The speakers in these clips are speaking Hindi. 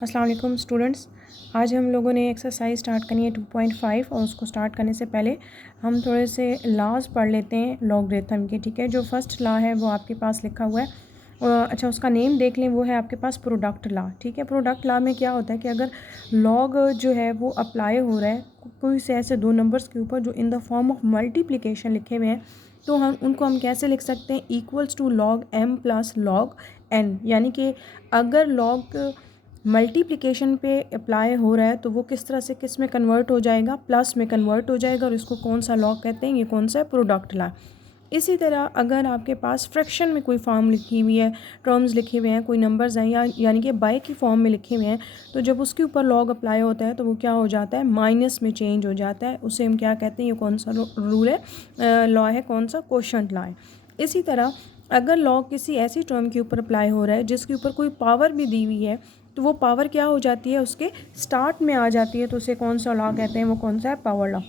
अस्सलाम वालेकुम स्टूडेंट्स। आज हम लोगों ने एक्सरसाइज स्टार्ट करनी है 2.5 और उसको स्टार्ट करने से पहले हम थोड़े से लॉज पढ़ लेते हैं लॉगरिथम के। ठीक है, जो फर्स्ट लॉ है वो आपके पास लिखा हुआ है। अच्छा, उसका नेम देख लें, वो है आपके पास प्रोडक्ट लॉ। ठीक है, प्रोडक्ट लॉ में क्या होता है कि अगर लॉग जो है वो अप्लाई हो रहा है कोई से ऐसे दो नंबर्स के ऊपर जो in the form of multiplication लिखे हुए हैं, तो हम कैसे लिख सकते हैं, equals to log m plus log n। यानी कि अगर लॉग मल्टीप्लिकेशन पे अप्लाई हो रहा है तो वो किस तरह से किस में कन्वर्ट हो जाएगा, प्लस में कन्वर्ट हो जाएगा। और इसको कौन सा लॉ कहते हैं, ये कौन सा है, प्रोडक्ट लॉ। इसी तरह अगर आपके पास फ्रैक्शन में कोई फॉर्म लिखी हुई है, टर्म्स लिखे हुए हैं, कोई नंबर्स हैं या यानी कि बाई की फॉर्म में लिखे हुए हैं, तो जब उसके ऊपर लॉग अप्लाई होता है तो वो क्या हो जाता है, माइनस में चेंज हो जाता है। उसे हम क्या कहते हैं, ये कौन सा रूल है, लॉ है, कौन सा, क्वोशंट लॉ है। इसी तरह अगर लॉग किसी ऐसी टर्म के ऊपर अप्लाई हो रहा है जिसके ऊपर कोई पावर भी दी हुई है, तो वो पावर क्या हो जाती है, उसके स्टार्ट में आ जाती है। तो उसे कौन सा लॉ कहते हैं, वो कौन सा है, पावर लॉ।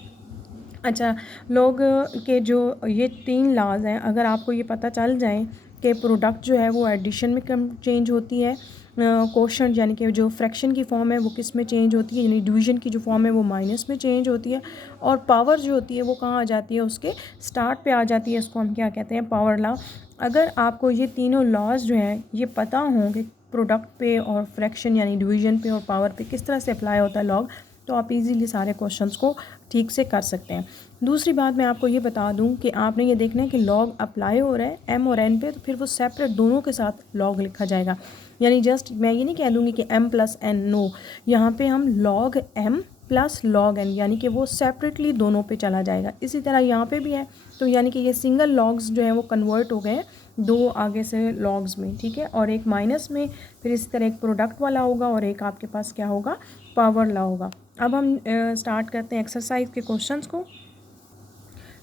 अच्छा, लोग के जो ये तीन लॉज हैं, अगर आपको ये पता चल जाए कि प्रोडक्ट जो है वो एडिशन में कम चेंज होती है, क्वोशंट यानी कि जो फ्रैक्शन की फॉर्म है वो किस में चेंज होती है, यानी डिवीजन की जो फॉर्म है वो माइनस में चेंज होती है, और पावर जो होती है वो कहाँ आ जाती है, उसके स्टार्ट पे आ जाती है। इसको हम क्या कहते हैं, पावर लॉ। अगर आपको ये तीनों लॉज जो हैं ये पता हों कि प्रोडक्ट पे और फ्रैक्शन यानी डिवीजन पे और पावर पे किस तरह से अप्लाई होता है लॉग, तो आप इजीली सारे क्वेश्चंस को ठीक से कर सकते हैं। दूसरी बात मैं आपको ये बता दूं कि आपने ये देखना है कि लॉग अप्लाई हो रहा है m और n पे, तो फिर वो सेपरेट दोनों के साथ लॉग लिखा जाएगा। यानी जस्ट मैं ये नहीं कह दूंगी कि m प्लस n, नो, यहाँ पे हम log m plus log n यानी कि वो सेपरेटली दोनों पे चला जाएगा। इसी तरह यहाँ पे भी है, तो यानी कि ये सिंगल लॉग्स जो हैं वो कन्वर्ट हो गए हैं दो आगे से लॉग्स में। ठीक है, और एक माइनस में, फिर इसी तरह एक प्रोडक्ट वाला होगा और एक आपके पास क्या होगा, पावर लॉ होगा। अब हम स्टार्ट करते हैं एक्सरसाइज के क्वेश्चंस को।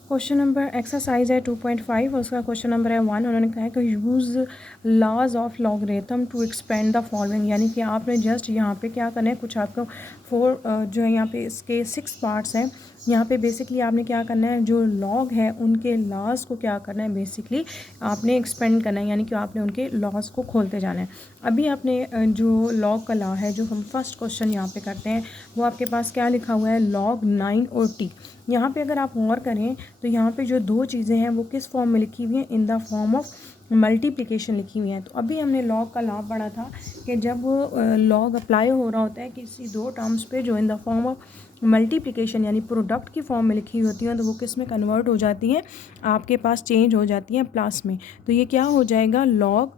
क्वेश्चन नंबर एक्सरसाइज है 2.5 और उसका क्वेश्चन नंबर है 1। उन्होंने कहा है कि use laws of logarithm to expand the following. यानी कि आपने जस्ट यहाँ पे क्या करना है, कुछ आपको जो है यहाँ पे इसके 6 पार्ट्स हैं। यहाँ पे बेसिकली आपने क्या करना है, जो लॉग है उनके लॉज को क्या करना है, बेसिकली आपने एक्सपेंड करना है, यानी कि आपने उनके लॉज को खोलते जाना है। अभी आपने जो लॉग का लॉ है, जो हम फर्स्ट क्वेश्चन यहाँ पे करते हैं, वो आपके पास क्या लिखा हुआ है, लॉग 9 और t। यहाँ पे अगर आप गौर करें तो यहाँ पे जो दो चीज़ें हैं वो किस फॉर्म में लिखी हुई हैं, इन द फॉर्म ऑफ मल्टीप्लिकेशन लिखी हुई हैं। तो अभी हमने लॉग का लॉ पढ़ा था कि जब लॉग अप्लाई हो रहा होता है किसी दो टर्म्स पे जो in the form of multiplication यानी प्रोडक्ट की फॉर्म में लिखी हुई होती हैं, तो वो किस में कन्वर्ट हो जाती हैं, आपके पास चेंज हो जाती हैं प्लस में। तो ये क्या हो जाएगा, लॉग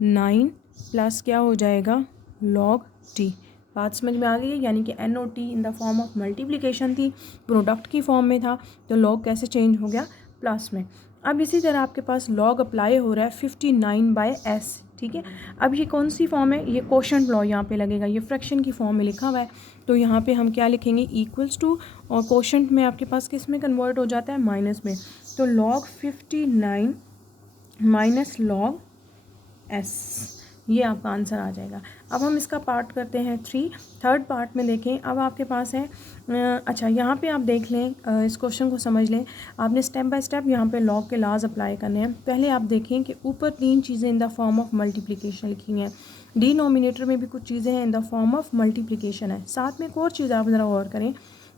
9 प्लस क्या हो जाएगा, लॉग t। बात समझ में आ गई है, यानी कि n और t in the form of multiplication थी, प्रोडक्ट की फॉर्म में था, तो लॉग कैसे चेंज हो गया, प्लस में। अब इसी तरह आपके पास लॉग अप्लाई हो रहा है 59/s। ठीक है, अब ये कौन सी फॉर्म है, ये क्वोशंट लॉ यहाँ पे लगेगा, ये फ्रैक्शन की फॉर्म में लिखा हुआ है। तो यहाँ पे हम क्या लिखेंगे, इक्वल्स टू, और क्वोशंट में आपके पास किस में कन्वर्ट हो जाता है, माइनस में। तो लॉग 59 माइनस लॉग s, ये आपका आंसर आ जाएगा। अब हम इसका पार्ट करते हैं 3। थर्ड पार्ट में देखें, अब आपके पास है अच्छा, यहाँ पे आप देख लें, इस क्वेश्चन को समझ लें। आपने स्टेप बाय स्टेप यहाँ पे लॉग के लॉज अप्लाई करने हैं। पहले आप देखें कि ऊपर तीन चीज़ें इन द फॉर्म ऑफ मल्टीप्लिकेशन लिखी हुई हैं, डिनोमिनेटर में भी कुछ चीज़ें हैं इन द फॉर्म ऑफ मल्टीप्लिकेशन है। साथ में एक और चीज़ आप ज़रा गौर करें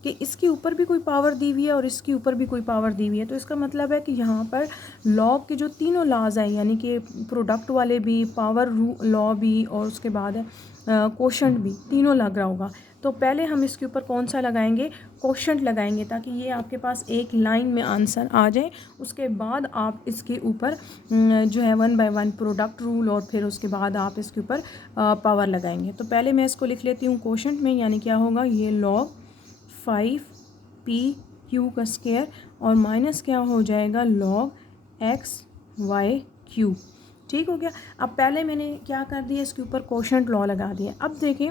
कि इसके ऊपर भी कोई पावर दी हुई है और इसके ऊपर भी कोई पावर दी हुई है। तो इसका मतलब है कि यहाँ पर लॉग के जो तीनों लॉज हैं, यानी कि प्रोडक्ट वाले भी, पावर लॉ भी, और उसके बाद क्वोशंट भी, तीनों लग रहा होगा। तो पहले हम इसके ऊपर कौन सा लगाएंगे, क्वोशंट लगाएंगे, ताकि ये आपके पास एक लाइन में आंसर आ जाए। उसके बाद आप इसके ऊपर जो है 1 बाय 1 प्रोडक्ट रूल, और फिर उसके बाद आप इसके ऊपर पावर लगाएंगे। तो पहले मैं इसको लिख लेती हूँ क्वोशंट में, यानी क्या होगा, ये लॉग 5p/q का स्क्वायर, और माइनस क्या हो जाएगा, लॉग x/y/q। ठीक हो गया। अब पहले मैंने क्या कर दिया, इसके ऊपर क्वोशंट लॉ लगा दिया। अब देखें,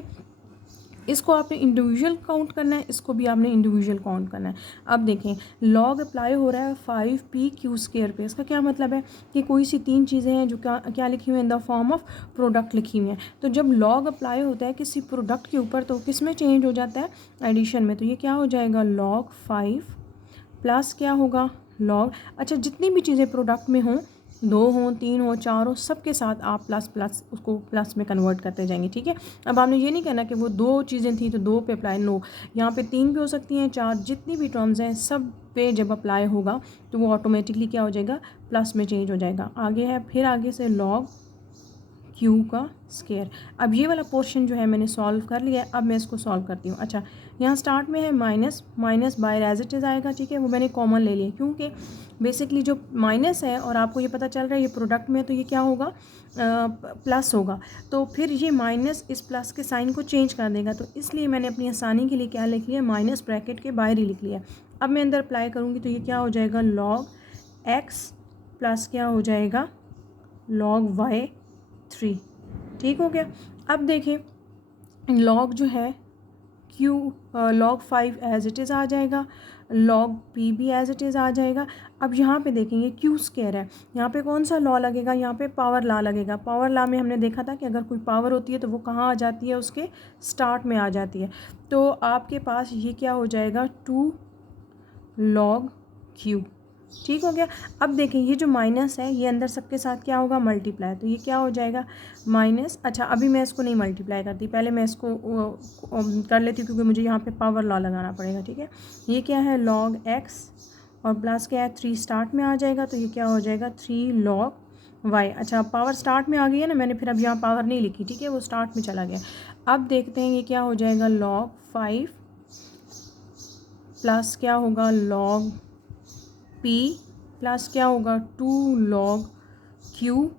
इसको आपने इंडिविजुअल काउंट करना है, इसको भी आपने इंडिविजुअल काउंट करना है। अब देखें, लॉग अप्लाई हो रहा है 5p/q² पे। इसका क्या मतलब है कि कोई सी तीन चीज़ें हैं जो क्या क्या लिखी हुई हैं, इन द फॉर्म ऑफ प्रोडक्ट लिखी हुई हैं। तो जब लॉग अप्लाई होता है किसी प्रोडक्ट के ऊपर, तो किस में चेंज हो जाता है, एडिशन में। तो ये क्या हो जाएगा, लॉग 5 प्लस क्या होगा, लॉग, अच्छा, जितनी भी चीज़ें प्रोडक्ट में हों 2 हो, 3 हो, 4 हो, सबके साथ आप प्लस प्लस उसको प्लस में कन्वर्ट करते जाएंगे, ठीक है। अब आपने ये नहीं कहना कि वो 2 चीज़ें थी तो 2 पे अप्लाई, नो, यहाँ पे 3 भी हो सकती हैं, 4, जितनी भी टर्म्स हैं सब पे जब अप्लाई होगा तो वो ऑटोमेटिकली क्या हो जाएगा, प्लस में चेंज हो जाएगा। आगे है, फिर आगे से लॉग क्यू का स्केयर। अब ये वाला पोर्शन जो है मैंने सॉल्व कर लिया है, अब मैं इसको सॉल्व करती हूँ। अच्छा, यहाँ स्टार्ट में है minus, minus by as it is आएगा, ठीक है, वो मैंने कॉमन ले लिया क्योंकि बेसिकली जो माइनस है और आपको ये पता चल रहा है ये प्रोडक्ट में, तो ये क्या होगा, प्लस होगा, तो फिर ये माइनस इस प्लस के साइन को चेंज कर देगा, तो इसलिए मैंने अपनी आसानी के लिए क्या लिख लिया, माइनस ब्रैकेट के बाहर ही लिख लिया। अब मैं अंदर अप्लाई करूँगी तो ये क्या हो जाएगा, लॉग एक्स प्लस क्या हो जाएगा, लॉग वाई 3, ठीक हो गया। अब देखें लॉग जो है Q, log 5 as it is आ जाएगा, लॉग पी भी एज इट इज़ आ जाएगा। अब यहाँ पे देखेंगे क्यू स्केयर है, यहाँ पे कौन सा लॉ लगेगा, यहाँ पे पावर लॉ लगेगा। पावर लॉ में हमने देखा था कि अगर कोई पावर होती है तो वो कहाँ आ जाती है, उसके स्टार्ट में आ जाती है। तो आपके पास ये क्या हो जाएगा, 2 लॉग क्यू, ठीक हो गया। अब देखें ये जो माइनस है ये अंदर सबके साथ क्या होगा, मल्टीप्लाई, तो ये क्या हो जाएगा माइनस। अच्छा, अभी मैं इसको नहीं मल्टीप्लाई करती, पहले मैं इसको कर लेती हूँ क्योंकि मुझे यहाँ पे पावर लॉ लगाना पड़ेगा, ठीक है। ये क्या है, लॉग एक्स और प्लस क्या है, 3 स्टार्ट में आ जाएगा, तो ये क्या हो जाएगा, 3 लॉग वाई। अच्छा, पावर स्टार्ट में आ गई है ना, मैंने फिर अब यहाँ पावर नहीं लिखी, ठीक है, वो स्टार्ट में चला गया। अब देखते हैं ये क्या हो जाएगा, लॉग 5 प्लस क्या होगा, लॉग पी प्लस क्या होगा, 2 लॉग क्यू।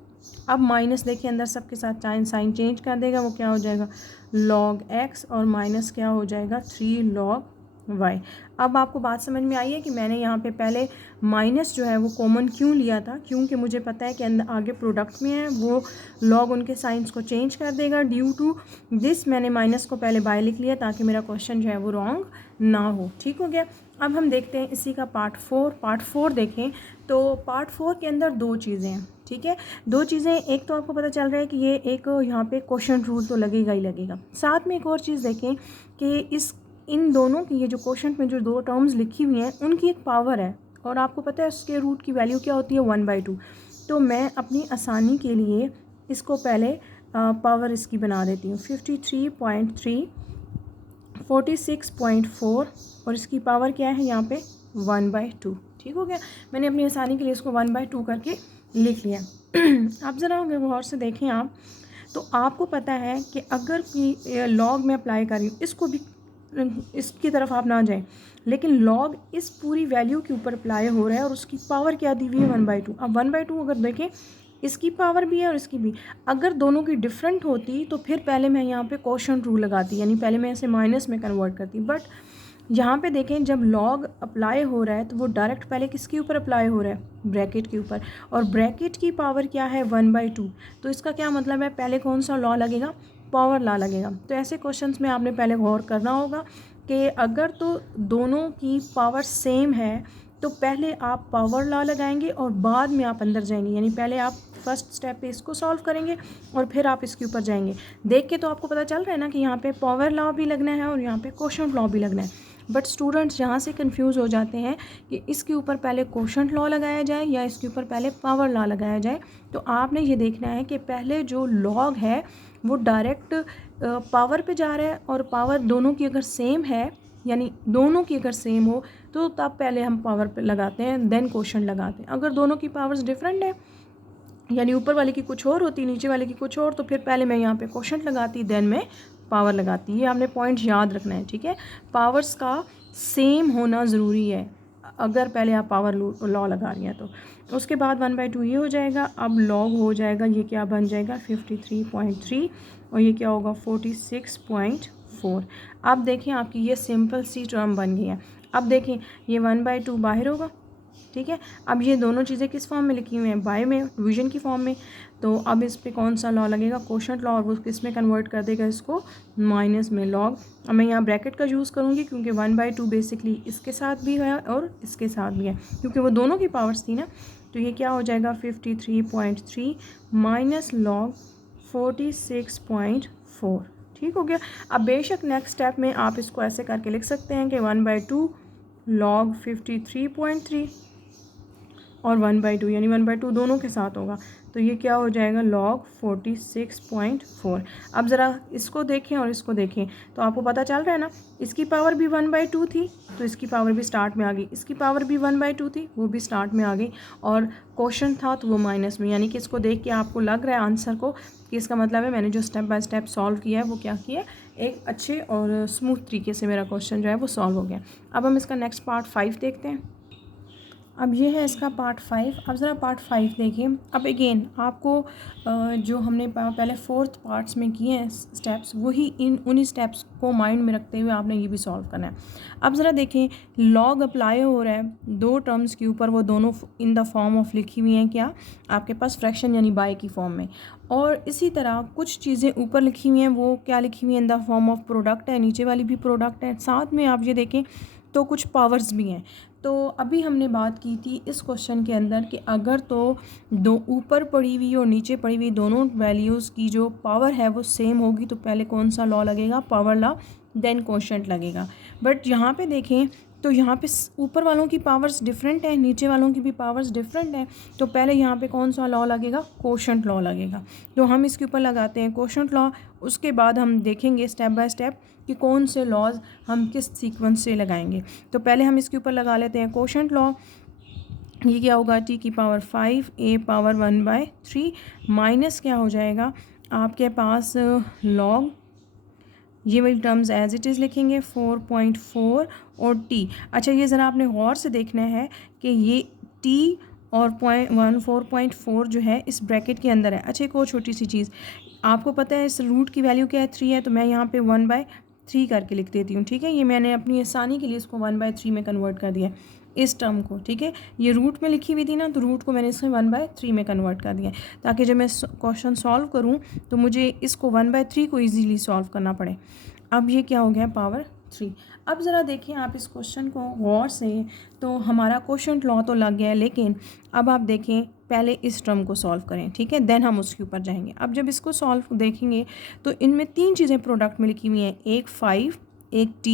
अब माइनस देखिए अंदर सबके साथ साइन चेंज कर देगा, वो क्या हो जाएगा, लॉग एक्स और माइनस क्या हो जाएगा, 3 लॉग वाई। अब आपको बात समझ में आई है कि मैंने यहाँ पे पहले माइनस जो है वो कॉमन क्यों लिया था, क्योंकि मुझे पता है कि अंदर आगे प्रोडक्ट में है वो लॉग उनके साइंस को चेंज कर देगा। ड्यू टू दिस मैंने माइनस को पहले बाय लिख लिया ताकि मेरा क्वेश्चन जो है वो रॉन्ग ना हो, ठीक हो गया। अब हम देखते हैं इसी का पार्ट 4। पार्ट 4 देखें तो पार्ट 4 के अंदर 2 चीज़ें हैं, ठीक है, 2 चीज़ें। एक तो आपको पता चल रहा है कि ये एक यहाँ पे क्वेश्चन रूल तो लगेगा ही लगेगा। साथ में एक और चीज़ देखें कि इन दोनों की, ये जो क्वेश्चन में जो 2 टर्म्स लिखी हुई हैं उनकी एक पावर है और आपको पता है उसके रूट की वैल्यू क्या होती है, 1/2। तो मैं अपनी आसानी के लिए इसको पहले पावर इसकी बना देती हूँ, 53.3, 46.4 और इसकी पावर क्या है यहाँ पे 1/2, ठीक हो गया। मैंने अपनी आसानी के लिए इसको 1/2 करके लिख लिया। अब ज़रा गौर से देखें आप, तो आपको पता है कि अगर लॉग में अप्लाई कर रही हूँ, इसको भी इसकी तरफ आप ना जाएं, लेकिन लॉग इस पूरी वैल्यू के ऊपर अप्लाई हो रहा है और उसकी पावर क्या दी हुई है, 1/2। अब 1/2 अगर देखें इसकी पावर भी है और इसकी भी, अगर दोनों की डिफरेंट होती तो फिर पहले मैं यहाँ पे क्वोशंट रूल लगाती, यानी पहले मैं इसे माइनस में कन्वर्ट करती। बट यहाँ पे देखें जब लॉग अप्लाई हो रहा है तो वो डायरेक्ट पहले किसके ऊपर अप्लाई हो रहा है, ब्रैकेट के ऊपर, और ब्रैकेट की पावर क्या है 1/2। तो इसका क्या मतलब है, पहले कौन सा लॉ लगेगा, पावर लॉ लगेगा। तो ऐसे क्वेश्चंस में आपने पहले गौर करना होगा कि अगर तो दोनों की पावर सेम है तो पहले आप पावर लॉ लगाएंगे और बाद में आप अंदर जाएंगे, यानी पहले आप फर्स्ट स्टेप पे इसको सॉल्व करेंगे और फिर आप इसके ऊपर जाएंगे। देख के तो आपको पता चल रहा है ना कि यहाँ पे पावर लॉ भी लगना है और यहाँ पे क्वोशंट लॉ भी लगना है। बट स्टूडेंट्स यहाँ से कंफ्यूज हो जाते हैं कि इसके ऊपर पहले क्वोशंट लॉ लगाया जाए या इसके ऊपर पहले पावर लॉ लगाया जाए। तो आपने ये देखना है कि पहले जो लॉग है वो डायरेक्ट पावर पे जा रहा है और पावर दोनों की अगर सेम है, यानी दोनों की अगर सेम हो तो तब पहले हम पावर पे लगाते हैं, देन क्वोशंट लगाते हैं। अगर दोनों की पावर्स डिफरेंट है, यानी ऊपर वाले की कुछ और होती नीचे वाले की कुछ और, तो फिर पहले मैं यहाँ पे क्वोशंट लगाती देन मैं पावर लगाती। ये आपने पॉइंट याद रखना है, ठीक है। पावर्स का सेम होना ज़रूरी है अगर पहले आप पावर लॉ लगा रही हैं तो। उसके बाद 1/2 ये हो जाएगा। अब लॉग हो जाएगा, ये क्या बन जाएगा 53.3 और ये क्या होगा 46.4। अब देखें आपकी ये सिंपल सी टर्म बन गई है। अब देखें ये 1/2 बाहर होगा, ठीक है। अब ये दोनों चीज़ें किस फॉर्म में लिखी हुई हैं, बाय में, डिवीजन की फॉर्म में। तो अब इस पे कौन सा लॉ लगेगा, क्वोशंट लॉ, और वो किस में कन्वर्ट कर देगा इसको, माइनस में, लॉग। अब मैं यहाँ ब्रैकेट का यूज़ करूँगी क्योंकि 1/2 बेसिकली इसके साथ भी है और इसके साथ भी है क्योंकि वो दोनों की पावर्स थी ना। तो ये क्या हो जाएगा 53.3 माइनस लॉग 46.4, ठीक हो गया। अब बेशक नेक्स्ट स्टेप में आप इसको ऐसे करके लिख सकते हैं कि 1/2 लॉग 53.3 और 1/2 यानी 1/2 दोनों के साथ होगा, तो ये क्या हो जाएगा log 46.4। अब ज़रा इसको देखें और इसको देखें तो आपको पता चल रहा है ना, इसकी पावर भी 1/2 थी तो इसकी पावर भी स्टार्ट में आ गई, इसकी पावर भी 1/2 थी वो भी स्टार्ट में आ गई, और क्वेश्चन था तो वो माइनस में, यानी कि इसको देख के आपको लग रहा है आंसर को कि इसका मतलब है मैंने जो स्टेप बाय स्टेप सॉल्व किया है वो क्या किया है, एक अच्छे और स्मूथ तरीके से मेरा क्वेश्चन जो है वो सॉल्व हो गया। अब हम इसका नेक्स्ट पार्ट 5 देखते हैं। अब ये है इसका पार्ट 5। अब ज़रा पार्ट 5 देखिए। अब अगेन आपको जो हमने पहले 4th पार्ट्स में किए हैं स्टेप्स, वही उन्हीं स्टेप्स को माइंड में रखते हुए आपने ये भी सॉल्व करना है। अब ज़रा देखें, लॉग अप्लाई हो रहा है दो टर्म्स के ऊपर, वो दोनों इन द फॉर्म ऑफ लिखी हुई हैं क्या आपके पास, फ्रैक्शन यानी बाय की फॉर्म में, और इसी तरह कुछ चीज़ें ऊपर लिखी हुई हैं वो क्या लिखी हुई हैं, इन द फॉर्म ऑफ प्रोडक्ट है, नीचे वाली भी प्रोडक्ट है, साथ में आप ये देखें तो कुछ पावर्स भी हैं। तो अभी हमने बात की थी इस क्वेश्चन के अंदर कि अगर तो दो ऊपर पड़ी हुई और नीचे पड़ी हुई दोनों वैल्यूज़ की जो पावर है वो सेम होगी तो पहले कौन सा लॉ लगेगा, पावर लॉ, देन कोशेंट लगेगा। बट यहाँ पे देखें तो यहाँ पे ऊपर वालों की पावर्स डिफरेंट है, नीचे वालों की भी पावर्स डिफरेंट है, तो पहले यहाँ पे कौन सा लॉ लगेगा, कोशेंट लॉ लगेगा। तो हम इसके ऊपर लगाते हैं कोशेंट लॉ, उसके बाद हम देखेंगे स्टेप बाय स्टेप कि कौन से लॉज हम किस सीक्वेंस से लगाएंगे। तो पहले हम इसके ऊपर लगा लेते हैं कोशेंट लॉ। ये क्या होगा, t की पावर 5 a पावर 1/3 माइनस क्या हो जाएगा आपके पास लॉग, ये वाली टर्म्स एज इट इज़ लिखेंगे 4.4 और t। अच्छा ये ज़रा आपने गौर से देखना है कि ये t और 4.4 जो है इस ब्रैकेट के अंदर है। अच्छा एक और छोटी सी चीज़, आपको पता है इस रूट की वैल्यू क्या है, 3 है, तो मैं यहाँ पे 1/3 करके लिख देती हूँ, ठीक है। ये मैंने अपनी आसानी के लिए इसको 1/3 में कन्वर्ट कर दिया इस टर्म को, ठीक है। ये रूट में लिखी हुई थी ना, तो रूट को मैंने इसमें 1/3 में कन्वर्ट कर दिया ताकि जब मैं क्वेश्चन सॉल्व करूँ तो मुझे इसको 1/3 को ईजीली सॉल्व करना पड़े। अब ये क्या हो गया, पावर 3। अब ज़रा देखें आप इस क्वेश्चन को गौर से, तो हमारा क्वोशंट लॉ तो लग गया है, लेकिन अब आप देखें पहले इस टर्म को सॉल्व करें, ठीक है, देन हम उसके ऊपर जाएंगे। अब जब इसको सॉल्व देखेंगे तो इनमें 3 चीज़ें प्रोडक्ट में लिखी हुई हैं, एक 5, एक t,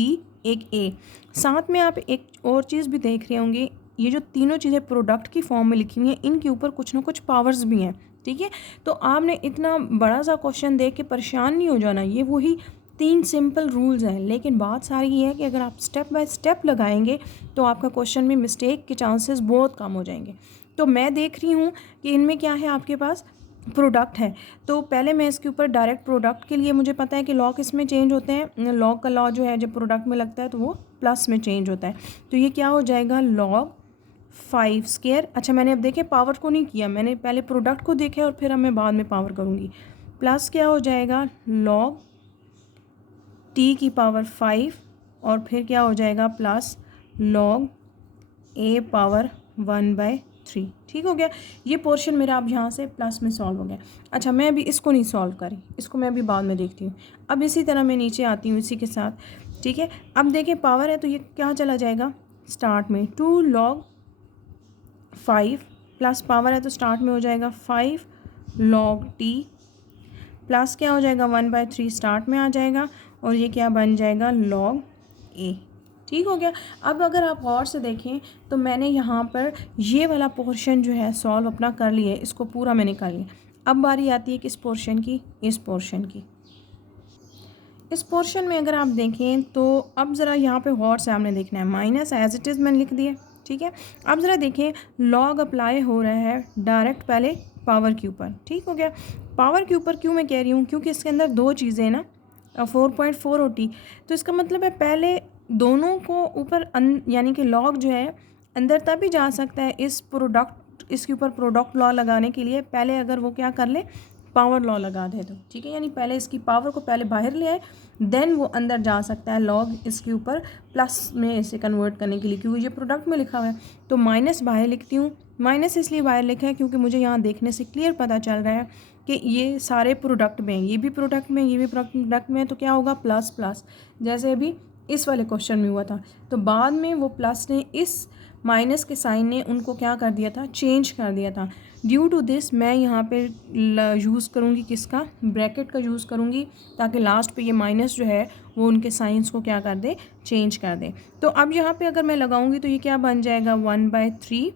एक a। साथ में आप एक और चीज़ भी देख रहे होंगे, ये जो तीनों चीज़ें प्रोडक्ट की फॉर्म में लिखी हुई हैं इनके ऊपर कुछ ना कुछ पावर्स भी हैं, ठीक है। तो आपने इतना बड़ा सा क्वेश्चन देख के परेशान नहीं हो जाना, ये वही 3 सिंपल रूल्स हैं, लेकिन बात सारी ये है कि अगर आप स्टेप बाय स्टेप लगाएंगे तो आपका क्वेश्चन में मिस्टेक के चांसेस बहुत कम हो जाएंगे। तो मैं देख रही हूँ कि इनमें क्या है, आपके पास प्रोडक्ट है, तो पहले मैं इसके ऊपर डायरेक्ट प्रोडक्ट के लिए मुझे पता है कि लॉ किस में चेंज होते हैं, लॉग का लॉ जो है जब प्रोडक्ट में लगता है तो वो प्लस में चेंज होता है। तो ये क्या हो जाएगा, लॉग 5 स्क्वायर। अच्छा मैंने अब देखे पावर को नहीं किया, मैंने पहले प्रोडक्ट को देखा और फिर अब मैं बाद में पावर करूँगी। प्लस क्या हो जाएगा, लॉग t की पावर 5 और फिर क्या हो जाएगा प्लस लॉग a पावर 1/3, ठीक हो गया। ये पोर्शन मेरा अब यहाँ से प्लस में सॉल्व हो गया। अच्छा मैं अभी इसको नहीं सॉल्व करी, इसको मैं अभी बाद में देखती हूँ। अब इसी तरह मैं नीचे आती हूँ इसी के साथ, ठीक है। अब देखें पावर है तो ये क्या चला जाएगा स्टार्ट में, 2 लॉग 5 प्लस पावर है तो स्टार्ट में हो जाएगा 5 लॉग t प्लस क्या हो जाएगा 1/3 स्टार्ट में आ जाएगा, और ये क्या बन जाएगा लॉग a, ठीक हो गया। अब अगर आप गौर से देखें तो मैंने यहाँ पर ये वाला पोर्शन जो है सॉल्व अपना कर लिया है, इसको पूरा मैंने कर लिया। अब बारी आती है किस पोर्शन की, इस पोर्शन की। इस पोर्शन में अगर आप देखें तो अब ज़रा यहाँ पे गौर से आपने देखना है, माइनस एज इट इज़ मैंने लिख दिया, ठीक है। अब ज़रा देखें लॉग अप्लाई हो रहा है डायरेक्ट पहले पावर के ऊपर, ठीक हो गया। पावर के ऊपर क्यों मैं कह रही हूँ, क्योंकि इसके अंदर 2 चीज़ें ना 4.4 और t, तो इसका मतलब है पहले दोनों को ऊपर यानी कि लॉग जो है अंदर तभी जा सकता है इस प्रोडक्ट, इसके ऊपर प्रोडक्ट लॉ लगाने के लिए पहले अगर वो क्या कर ले, पावर लॉ लगा दे तो, ठीक है। यानी पहले इसकी पावर को पहले बाहर ले आए, देन वो अंदर जा सकता है लॉग इसके ऊपर प्लस में इसे कन्वर्ट करने के लिए, क्योंकि ये प्रोडक्ट में लिखा हुआ है। तो माइनस बाहर लिखती हूँ, माइनस इसलिए बाहर लिखा है क्योंकि मुझे यहाँ देखने से क्लियर पता चल रहा है कि ये सारे प्रोडक्ट में, ये भी प्रोडक्ट में, ये भी प्रोडक्ट में, तो क्या होगा प्लस प्लस, जैसे अभी इस वाले क्वेश्चन में हुआ था। तो बाद में वो प्लस ने इस माइनस के साइन ने उनको क्या कर दिया था, चेंज कर दिया था। ड्यू टू दिस मैं यहाँ पे यूज़ करूँगी किसका, ब्रैकेट का यूज़ करूँगी, ताकि लास्ट पे ये माइनस जो है वो उनके साइंस को क्या कर दे, चेंज कर दे। तो अब यहाँ पे अगर मैं लगाऊँगी तो ये क्या बन जाएगा 1/3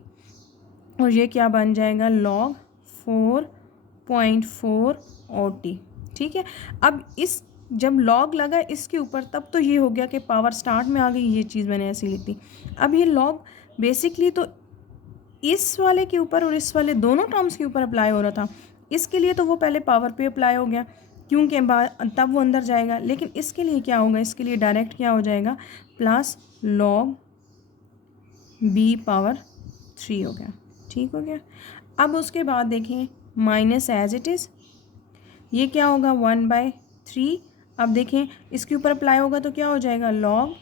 और ये क्या बन जाएगा log 4.4 OT। ठीक है, अब इस जब log लगा इसके ऊपर तब तो ये हो गया कि पावर स्टार्ट में आ गई, ये चीज़ मैंने ऐसी लिख दी। अब ये log बेसिकली तो इस वाले के ऊपर और इस वाले दोनों टर्म्स के ऊपर अप्लाई हो रहा था। इसके लिए तो वो पहले पावर पे अप्लाई हो गया क्योंकि तब वो अंदर जाएगा, लेकिन इसके लिए क्या होगा, इसके लिए डायरेक्ट क्या हो जाएगा, प्लस log b पावर 3 हो गया। ठीक हो गया। अब उसके बाद देखें माइनस एज इट इज़, ये क्या होगा 1/3। अब देखें इसके ऊपर अप्लाई होगा तो क्या हो जाएगा log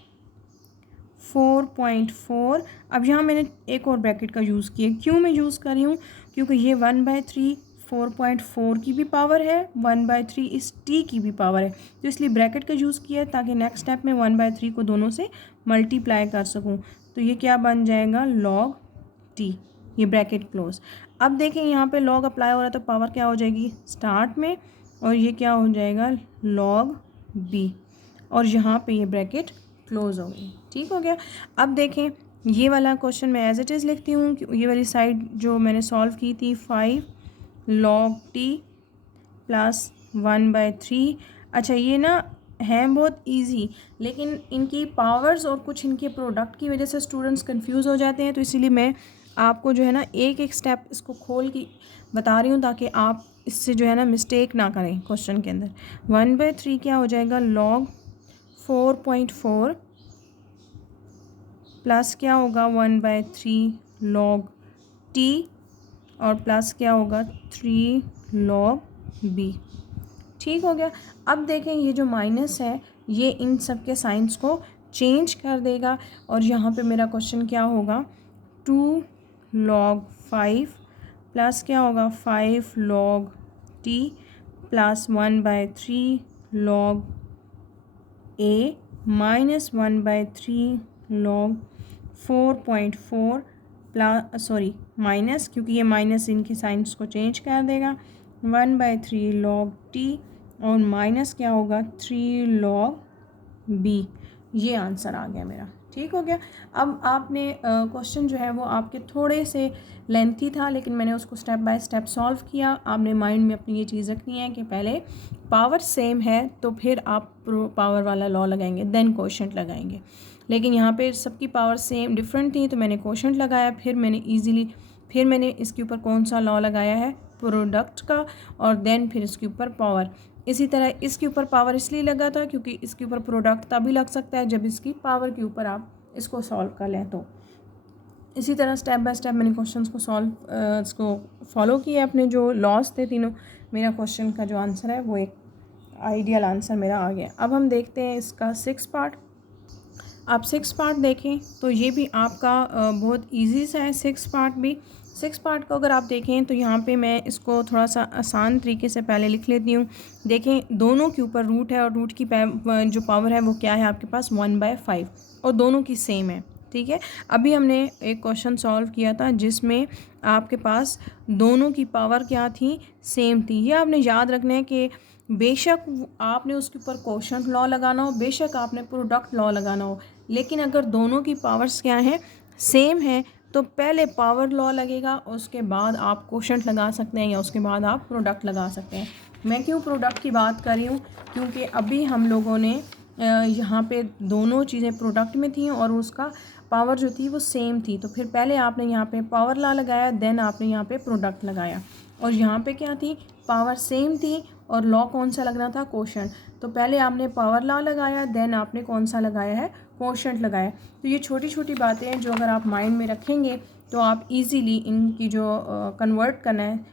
4.4। अब यहाँ मैंने एक और ब्रैकेट का यूज़ किया, क्यों मैं यूज़ कर रही हूँ, क्योंकि ये 1/3 4.4 की भी पावर है, 1/3 इस t की भी पावर है, तो इसलिए ब्रैकेट का यूज़ किया है ताकि नेक्स्ट स्टेप में 1/3 को दोनों से मल्टीप्लाई कर सकूँ। तो ये क्या बन जाएगा log t, ये ब्रैकेट क्लोज। अब देखें यहाँ पे log अप्लाई हो रहा है तो पावर क्या हो जाएगी स्टार्ट में, और ये क्या हो जाएगा log b, और यहाँ पे ये ब्रैकेट क्लोज हो गई। ठीक हो गया। अब देखें ये वाला क्वेश्चन मैं एज इट इज़ लिखती हूँ, ये वाली साइड जो मैंने सॉल्व की थी 5 log t प्लस 1/3। अच्छा ये ना हैं बहुत इजी, लेकिन इनकी पावर्स और कुछ इनके प्रोडक्ट की वजह से स्टूडेंट्स कंफ्यूज हो जाते हैं, तो इसीलिए मैं आपको जो है ना एक एक स्टेप इसको खोल के बता रही हूँ ताकि आप इससे जो है ना मिस्टेक ना करें क्वेश्चन के अंदर। 1/3 क्या हो जाएगा log 4.4 प्लस क्या होगा 1/3 log t, और प्लस क्या होगा 3 log b। ठीक हो गया। अब देखें ये जो माइनस है ये इन सब के साइंस को चेंज कर देगा, और यहाँ पे मेरा क्वेश्चन क्या होगा 2 log 5 प्लस क्या होगा 5 log t plus 1/3 log a minus 1/3 log 4.4 plus minus, क्योंकि ये माइनस इनके साइंस को चेंज कर देगा, 1/3 log t और माइनस क्या होगा 3 log b। ये आंसर आ गया मेरा। ठीक हो गया। अब आपने क्वेश्चन जो है वो आपके थोड़े से लेंथी था, लेकिन मैंने उसको स्टेप बाय स्टेप सॉल्व किया। आपने माइंड में अपनी ये चीज़ रखनी है कि पहले पावर सेम है तो फिर आप पावर वाला लॉ लगाएंगे, देन कोशेंट लगाएंगे, लेकिन यहाँ पे सबकी पावर सेम डिफरेंट थी तो मैंने कोशेंट लगाया, फिर मैंने इसके ऊपर कौन सा लॉ लगाया है प्रोडक्ट का, और देन फिर इसके ऊपर पावर। इसी तरह इसके ऊपर पावर इसलिए लगा था क्योंकि इसके ऊपर प्रोडक्ट तभी लग सकता है जब इसकी पावर के ऊपर आप इसको सॉल्व कर लें। तो इसी तरह स्टेप बाय स्टेप मैंने क्वेश्चंस को इसको फॉलो किया, अपने जो लॉस थे तीनों। मेरा क्वेश्चन का जो आंसर है वो एक आइडियल आंसर मेरा आ गया। अब हम देखते हैं इसका 6 पार्ट। आप 6 पार्ट देखें तो ये भी आपका बहुत इजी सा है 6 पार्ट भी। 6 पार्ट को अगर आप देखें तो यहाँ पे मैं इसको थोड़ा सा आसान तरीके से पहले लिख लेती हूँ। देखें दोनों के ऊपर रूट है और रूट की जो पावर है वो क्या है आपके पास 1/5, और दोनों की सेम है। ठीक है, अभी हमने एक क्वेश्चन सॉल्व किया था जिसमें आपके पास दोनों की पावर क्या थी, सेम थी। ये आपने याद रखना है कि बेशक आपने उसके ऊपर कोशेंट लॉ लगाना हो, बेशक आपने प्रोडक्ट लॉ लगाना हो, लेकिन अगर दोनों की पावर्स क्या हैं, सेम है, तो पहले पावर लॉ लगेगा, उसके बाद आप कोशेंट लगा सकते हैं या उसके बाद आप प्रोडक्ट लगा सकते हैं। मैं क्यों प्रोडक्ट की बात कर रही हूँ, क्योंकि अभी हम लोगों ने यहाँ पे दोनों चीज़ें प्रोडक्ट में थी और उसका पावर जो थी वो सेम थी, तो फिर पहले आपने यहाँ पे पावर लॉ लगाया, देन आपने यहाँ पे प्रोडक्ट लगाया। और यहाँ पे क्या थी, पावर सेम थी और लॉ कौन सा लगना था, कोशेंट। तो पहले आपने पावर लॉ लगाया, देन आपने कौन सा लगाया है, कोशेंट लगाया। तो ये छोटी छोटी बातें हैं जो अगर आप माइंड में रखेंगे तो आप इजीली इनकी जो कन्वर्ट करना है,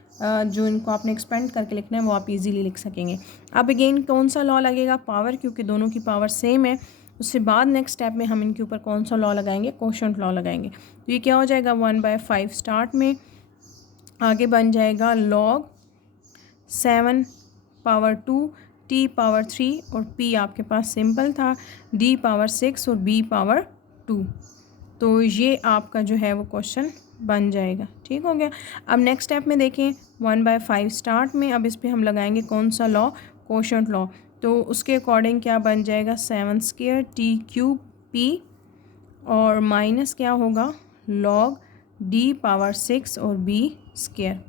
जो इनको आपने एक्सपेंड करके लिखना है वो आप इजीली लिख सकेंगे। अब अगेन कौन सा लॉ लगेगा, पावर, क्योंकि दोनों की पावर सेम है। उससे बाद नेक्स्ट स्टेप में हम इनके ऊपर कौन सा लॉ लगाएंगे, कोशेंट लॉ लगाएंगे। तो ये क्या हो जाएगा 1/5 स्टार्ट में, आगे बन जाएगा log 7 पावर 2 t पावर 3 और p आपके पास सिंपल था, d पावर 6 और b पावर 2। तो ये आपका जो है वो क्वेश्चन बन जाएगा। ठीक हो गया। अब नेक्स्ट स्टेप में देखें 1/5 स्टार्ट में, अब इस पर हम लगाएंगे कौन सा लॉ, कोशेंट लॉ। तो उसके अकॉर्डिंग क्या बन जाएगा 7² t³ p और माइनस क्या होगा log डी पावर 6 और बी स्क्वायर।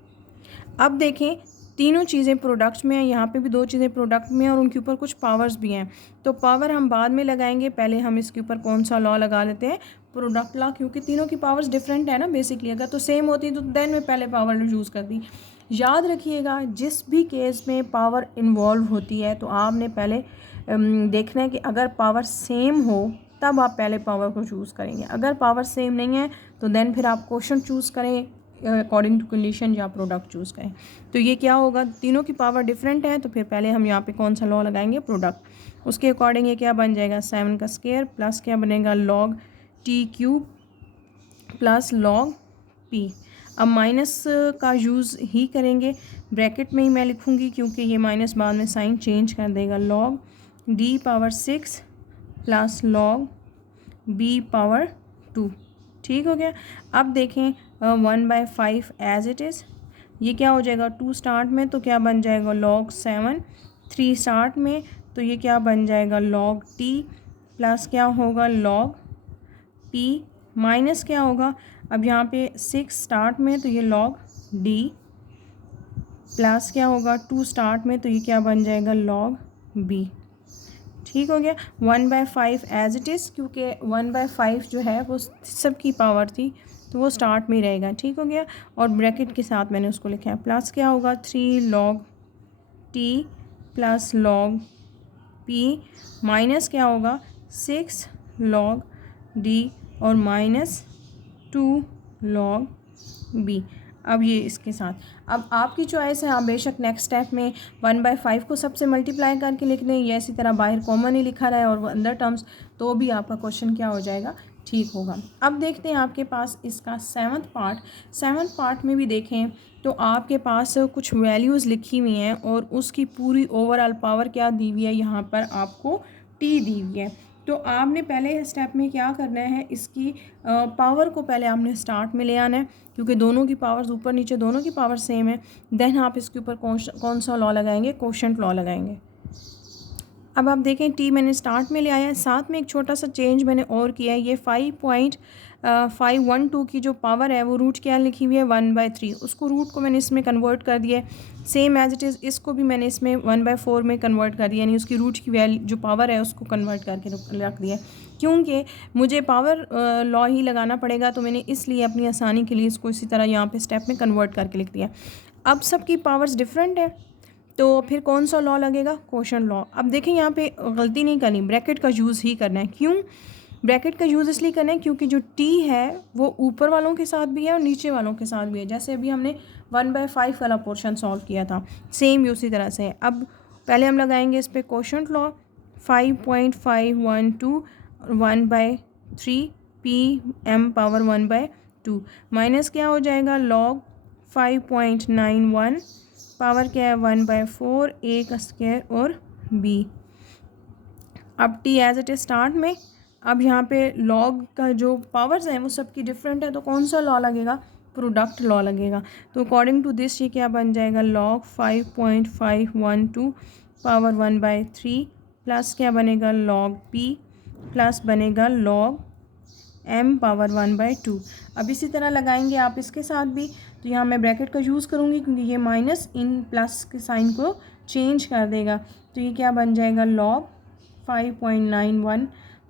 अब देखें तीनों चीज़ें प्रोडक्ट में हैं, यहाँ पे भी दो चीज़ें प्रोडक्ट में हैं और उनके ऊपर कुछ पावर्स भी हैं। तो पावर हम बाद में लगाएंगे, पहले हम इसके ऊपर कौन सा लॉ लगा लेते हैं, प्रोडक्ट लॉ, क्योंकि तीनों की पावर्स डिफरेंट है ना बेसिकली। अगर तो सेम होती तो देन मैं पहले पावर यूज़ कर दी। याद रखिएगा जिस भी केस में पावर इन्वॉल्व होती है तो आपने पहले देखना है कि अगर पावर सेम हो तब आप पहले पावर को चूज़ करेंगे। अगर पावर सेम नहीं है तो देन फिर आप क्वेश्चन चूज़ करें अकॉर्डिंग टू कंडीशन या प्रोडक्ट चूज़ करें। तो ये क्या होगा, तीनों की पावर डिफरेंट है तो फिर पहले हम यहाँ पे कौन सा लॉ लगाएंगे, प्रोडक्ट। उसके अकॉर्डिंग ये क्या बन जाएगा, 7 का स्क्वायर प्लस क्या बनेगा, log T cube plus log P. अब माइनस का यूज़ ही करेंगे, ब्रैकेट में ही मैं लिखूँगी क्योंकि ये माइनस बाद में साइन चेंज कर देगा। Log D power 6 plus log B power 2। ठीक हो गया। अब देखें 1/5 एज इट इज़, ये क्या हो जाएगा, 2 स्टार्ट में तो क्या बन जाएगा लॉग 7, 3 स्टार्ट में तो ये क्या बन जाएगा लॉग टी प्लस क्या होगा लॉग पी माइनस क्या होगा, अब यहाँ पे 6 स्टार्ट में तो ये लॉग डी प्लस क्या होगा 2 स्टार्ट में तो ये क्या बन जाएगा लॉग बी। ठीक हो गया। 1/5 एज इट इज़, क्योंकि 1/5 जो है वो सबकी पावर थी तो वो स्टार्ट में ही रहेगा। ठीक हो गया। और ब्रैकेट के साथ मैंने उसको लिखा है, प्लस क्या होगा 3 log T plus log P minus क्या होगा 6 लॉग डी और माइनस 2 लॉग बी। अब ये इसके साथ, अब आपकी चॉइस है, आप बेशक नेक्स्ट स्टेप में 1/5 को सबसे मल्टीप्लाई करके लिख दें या इसी तरह बाहर कॉमन ही लिखा रहा है और वो अंदर टर्म्स, तो भी आपका क्वेश्चन क्या हो जाएगा, ठीक होगा। अब देखते हैं आपके पास इसका 7th पार्ट में भी देखें तो आपके पास कुछ वैल्यूज़ लिखी हुई हैं और उसकी पूरी ओवरऑल पावर क्या दी हुई है, यहाँ पर आपको टी दी हुई है। तो आपने पहले स्टेप में क्या करना है, इसकी पावर को पहले आपने स्टार्ट में ले आना है क्योंकि दोनों की पावर्स ऊपर नीचे दोनों की पावर सेम है। देन आप इसके ऊपर कौन सा लॉ लगाएंगे, कोशेंट लॉ लगाएंगे। अब आप देखें टी मैंने स्टार्ट में ले आया है, साथ में एक छोटा सा चेंज मैंने और किया है, ये 5.512 की जो पावर है वो रूट क्या लिखी हुई है 1/3, उसको रूट को मैंने इसमें कन्वर्ट कर दिया है। सेम एज इट इज़ इसको भी मैंने इसमें 1/4 में कन्वर्ट कर दिया, यानी उसकी रूट की वैल्यू जो पावर है उसको कन्वर्ट करके रख दिया। क्योंकि मुझे पावर लॉ ही लगाना पड़ेगा तो मैंने इसलिए अपनी आसानी के लिए इसको इसी तरह यहाँ पे स्टेप में कन्वर्ट करके लिख दिया। अब सबकी पावर्स डिफरेंट है तो फिर कौन सा लॉ लगेगा, कोशेंट लॉ। अब देखें यहाँ पे गलती नहीं करनी, ब्रैकेट का यूज़ ही करना है। क्यों ब्रैकेट का यूज़ इसलिए करना है क्योंकि जो टी है वो ऊपर वालों के साथ भी है और नीचे वालों के साथ भी है। जैसे अभी हमने 1/5 वाला पोर्शन सॉल्व किया था, सेम उसी तरह से है। अब पहले हम लगाएंगे इस पर quotient law, 5.512 1/3 P M power 1/2 minus क्या हो जाएगा लॉग 5.91 पावर क्या है 1/4 ए का स्क्वायर और बी। अब T as it is start में, अब यहाँ पे लॉग का जो पावर्स हैं वो सबकी डिफरेंट है तो कौन सा लॉ लगेगा, प्रोडक्ट लॉ लगेगा। तो अकॉर्डिंग टू दिस ये क्या बन जाएगा लॉग 5.512 पावर 1/3 प्लस क्या बनेगा लॉग पी प्लस बनेगा लॉग m पावर 1/2। अब इसी तरह लगाएंगे आप इसके साथ भी, तो यहाँ मैं ब्रैकेट का यूज़ करूँगी क्योंकि ये माइनस इन प्लस के साइन को चेंज कर देगा। तो ये क्या बन जाएगा लॉग 5.91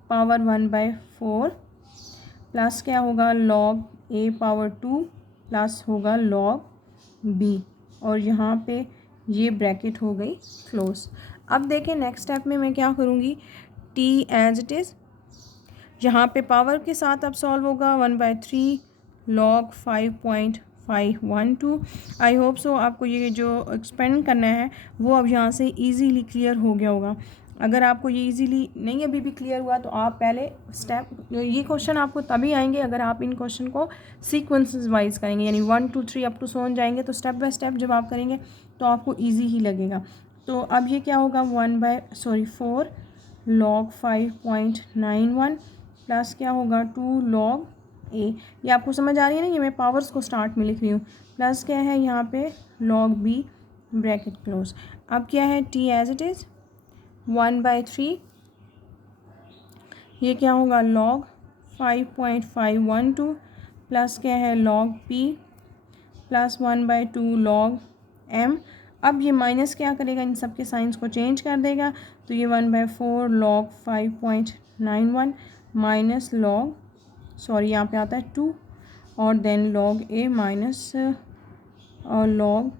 पावर 1/4 प्लस क्या होगा लॉग a पावर 2 प्लस होगा लॉग b और यहाँ पे ये ब्रैकेट हो गई क्लोज। अब देखें नेक्स्ट स्टेप में मैं क्या करूँगी, t एज इट इज़ यहाँ पे पावर के साथ अब सॉल्व होगा 1/3 लॉग 5.512। आई होप सो आपको ये जो एक्सपेंड करना है वो अब यहाँ से इजीली क्लियर हो गया होगा। अगर आपको ये इजीली नहीं अभी भी क्लियर हुआ तो आप पहले स्टेप, ये क्वेश्चन आपको तभी आएंगे अगर आप इन क्वेश्चन को सीक्वेंसेस वाइज करेंगे, यानी 1 2 3 अप टू सोन जाएंगे तो स्टेप बाय स्टेप जब आप करेंगे तो आपको ईजी ही लगेगा। तो अब ये क्या होगा 4 लॉग 5.91 प्लस क्या होगा 2 लॉग ए। ये आपको समझ आ रही है ना, ये मैं पावर्स को स्टार्ट में लिख रही हूँ, प्लस क्या है यहाँ पे लॉग बी ब्रैकेट क्लोज। अब क्या है टी एज इट इज़ 1/3, ये क्या होगा लॉग 5.512 प्लस क्या है log p plus 1/2 log m। अब ये माइनस क्या करेगा, इन सब के साइंस को चेंज कर देगा, तो ये 1/4 log 5.91 माइनस log, सॉरी यहाँ पे आता है 2 और देन log a माइनस और log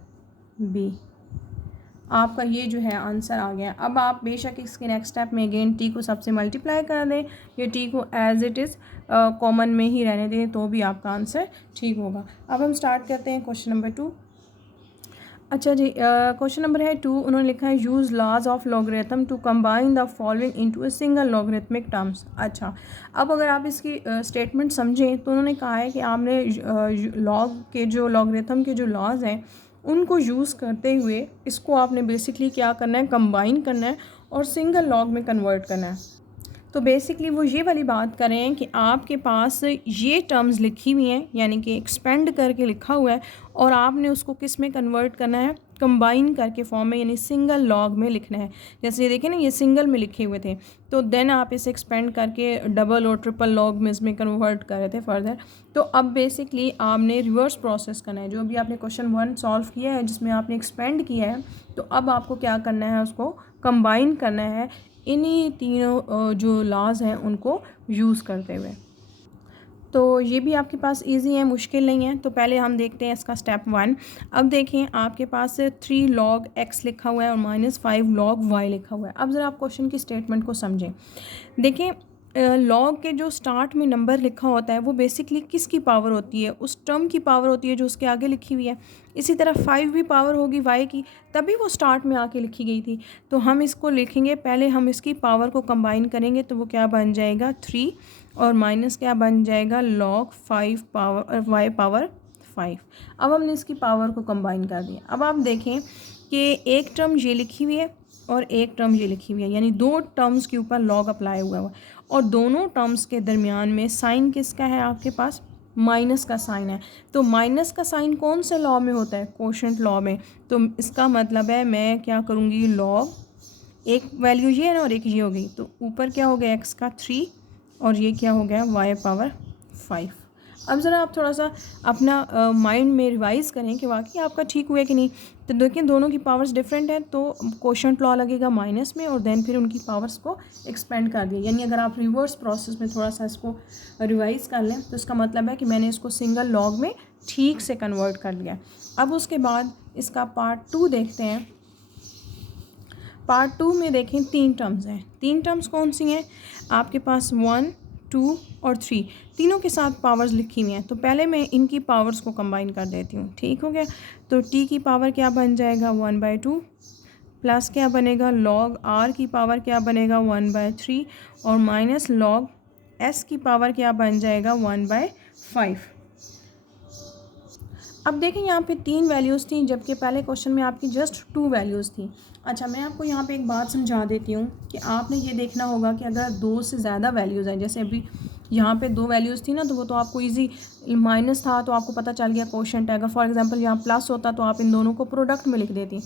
b। आपका ये जो है आंसर आ गया। अब आप बेशक इसके नेक्स्ट स्टेप में अगेन टी को सबसे मल्टीप्लाई कर दें या टी को एज इट इज़ कॉमन में ही रहने दें, तो भी आपका आंसर ठीक होगा। अब हम स्टार्ट करते हैं क्वेश्चन नंबर 2। अच्छा जी, क्वेश्चन नंबर है 2। उन्होंने लिखा है use laws of logarithm to combine the following into a single logarithmic terms. अच्छा, अब अगर आप इसकी स्टेटमेंट समझें तो उन्होंने कहा है कि आपने लॉग के जो लॉगरिथम के जो लॉज हैं उनको यूज़ करते हुए इसको आपने बेसिकली क्या करना है, कंबाइन करना है और सिंगल लॉग में कन्वर्ट करना है। तो बेसिकली वो ये वाली बात कर रहे हैं कि आपके पास ये टर्म्स लिखी हुई हैं, यानी कि एक्सपेंड करके लिखा हुआ है, और आपने उसको किस में कन्वर्ट करना है, कंबाइन करके फॉर्म में, यानी सिंगल लॉग में लिखना है। जैसे ये देखें ना, ये सिंगल में लिखे हुए थे, तो देन आप इसे एक्सपेंड करके डबल और ट्रिपल लॉग में इसमें कन्वर्ट कर रहे थे फर्दर। तो अब बेसिकली आपने रिवर्स प्रोसेस करना है। जो अभी आपने क्वेश्चन 1 सॉल्व किया है जिसमें आपने एक्सपेंड किया है, तो अब आपको क्या करना है, उसको कंबाइन करना है इन्हीं तीनों जो लॉज हैं उनको यूज़ करते हुए। तो ये भी आपके पास इजी है, मुश्किल नहीं है। तो पहले हम देखते हैं इसका स्टेप 1। अब देखें, आपके पास 3 log x लिखा हुआ है और -5 log y लिखा हुआ है। अब ज़रा आप क्वेश्चन की स्टेटमेंट को समझें। देखें, लॉग के जो स्टार्ट में नंबर लिखा होता है वो बेसिकली किसकी पावर होती है, उस टर्म की पावर होती है जो उसके आगे लिखी हुई है। इसी तरह 5 भी पावर होगी y की, तभी वो स्टार्ट में आके लिखी गई थी। तो हम इसको लिखेंगे, पहले हम इसकी पावर को कंबाइन करेंगे, तो वो क्या बन जाएगा 3 और माइनस क्या बन जाएगा log 5 पावर y पावर 5। अब हमने इसकी पावर को कंबाइन कर दिया। अब आप देखें कि एक टर्म ये लिखी हुई है और एक टर्म ये लिखी हुई है, यानी 2 टर्म्स के ऊपर लॉग अप्लाई हुआ है और दोनों टर्म्स के दरमियान में साइन किसका है, आपके पास माइनस का साइन है। तो माइनस का साइन कौन से लॉ में होता है, कोशेंट लॉ में। तो इसका मतलब है मैं क्या करूँगी, लॉग, एक वैल्यू ये है ना और एक ये हो गई, तो ऊपर क्या हो गया एक्स का 3 और ये क्या हो गया y पावर 5। अब ज़रा आप थोड़ा सा अपना माइंड में रिवाइज़ करें कि वाकई आपका ठीक हुआ है कि नहीं। तो देखें, दोनों की पावर्स डिफरेंट है, तो कोशेंट लॉ लगेगा माइनस में और देन फिर उनकी पावर्स को एक्सपेंड कर दिया। यानी अगर आप रिवर्स प्रोसेस में थोड़ा सा इसको रिवाइज़ कर लें तो इसका मतलब है कि मैंने इसको सिंगल लॉग में ठीक से कन्वर्ट कर लिया। अब उसके बाद इसका पार्ट 2 देखते हैं। पार्ट 2 में देखें 3 टर्म्स हैं। 3 टर्म्स कौन सी हैं, आपके पास 1, 2 और 3, तीनों के साथ पावर्स लिखी हुई हैं। तो पहले मैं इनकी पावर्स को कंबाइन कर देती हूँ, ठीक हो गया। तो t की पावर क्या बन जाएगा 1/2 प्लस क्या बनेगा log r की पावर क्या बनेगा 1/3 और माइनस log s की पावर क्या बन जाएगा 1/5। अब देखें, यहाँ पे 3 वैल्यूज़ थी जबकि पहले क्वेश्चन में आपकी जस्ट 2 वैल्यूज़ थी। अच्छा, मैं आपको यहाँ पे एक बात समझा देती हूँ कि आपने ये देखना होगा कि अगर 2 से ज़्यादा वैल्यूज़ हैं, जैसे अभी यहाँ पे 2 वैल्यूज़ थी ना, तो वो तो आपको इजी, माइनस था तो आपको पता चल गया कोशेंट है। अगर फॉर एग्जांपल यहाँ प्लस होता तो आप इन दोनों को प्रोडक्ट में लिख देती,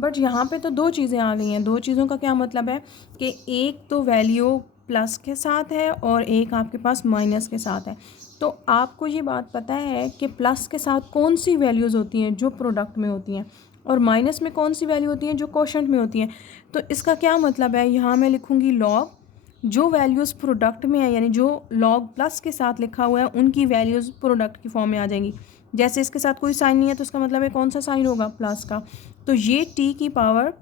बट यहाँ पे तो 2 चीज़ें आ गई हैं। 2 चीज़ों का क्या मतलब है कि एक तो वैल्यू प्लस के साथ है और एक आपके पास माइनस के साथ है। तो आपको ये बात पता है कि प्लस के साथ कौन सी वैल्यूज़ होती हैं जो प्रोडक्ट में होती हैं और माइनस में कौन सी वैल्यू होती हैं जो कोशेंट में होती हैं। तो इसका क्या मतलब है, यहाँ मैं लिखूँगी लॉग, जो वैल्यूज़ प्रोडक्ट में है यानी जो लॉग प्लस के साथ लिखा हुआ है उनकी वैल्यूज़ प्रोडक्ट की फॉर्म में आ जाएंगी। जैसे इसके साथ कोई साइन नहीं है तो इसका मतलब है कौन सा साइन होगा, प्लस का। तो ये t की पावर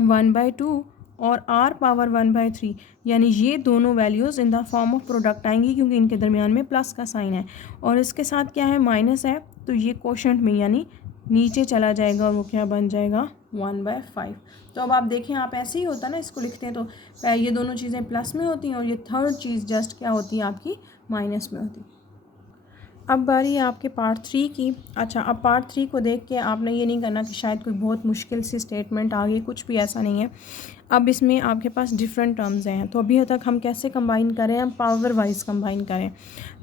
1/2 और r पावर 1/3, यानी ये दोनों values in the form of product आएंगी क्योंकि इनके दरमियान में प्लस का साइन है और इसके साथ क्या है, माइनस है, तो ये कोशेंट में यानी नीचे चला जाएगा और वो क्या बन जाएगा 1/5। तो अब आप देखें, आप ऐसे ही होता ना, इसको लिखते हैं तो ये दोनों चीज़ें प्लस में होती हैं और ये थर्ड चीज़ जस्ट क्या होती है आपकी माइनस में होती है। अब बारी है आपके पार्ट 3 की। अच्छा, अब पार्ट 3 को देख के आपने ये नहीं करना कि शायद कोई बहुत मुश्किल सी स्टेटमेंट आ गई, कुछ भी ऐसा नहीं है। अब इसमें आपके पास डिफरेंट टर्म्स हैं, तो अभी तक हम कैसे कंबाइन करें, हम पावर वाइज कंबाइन करें।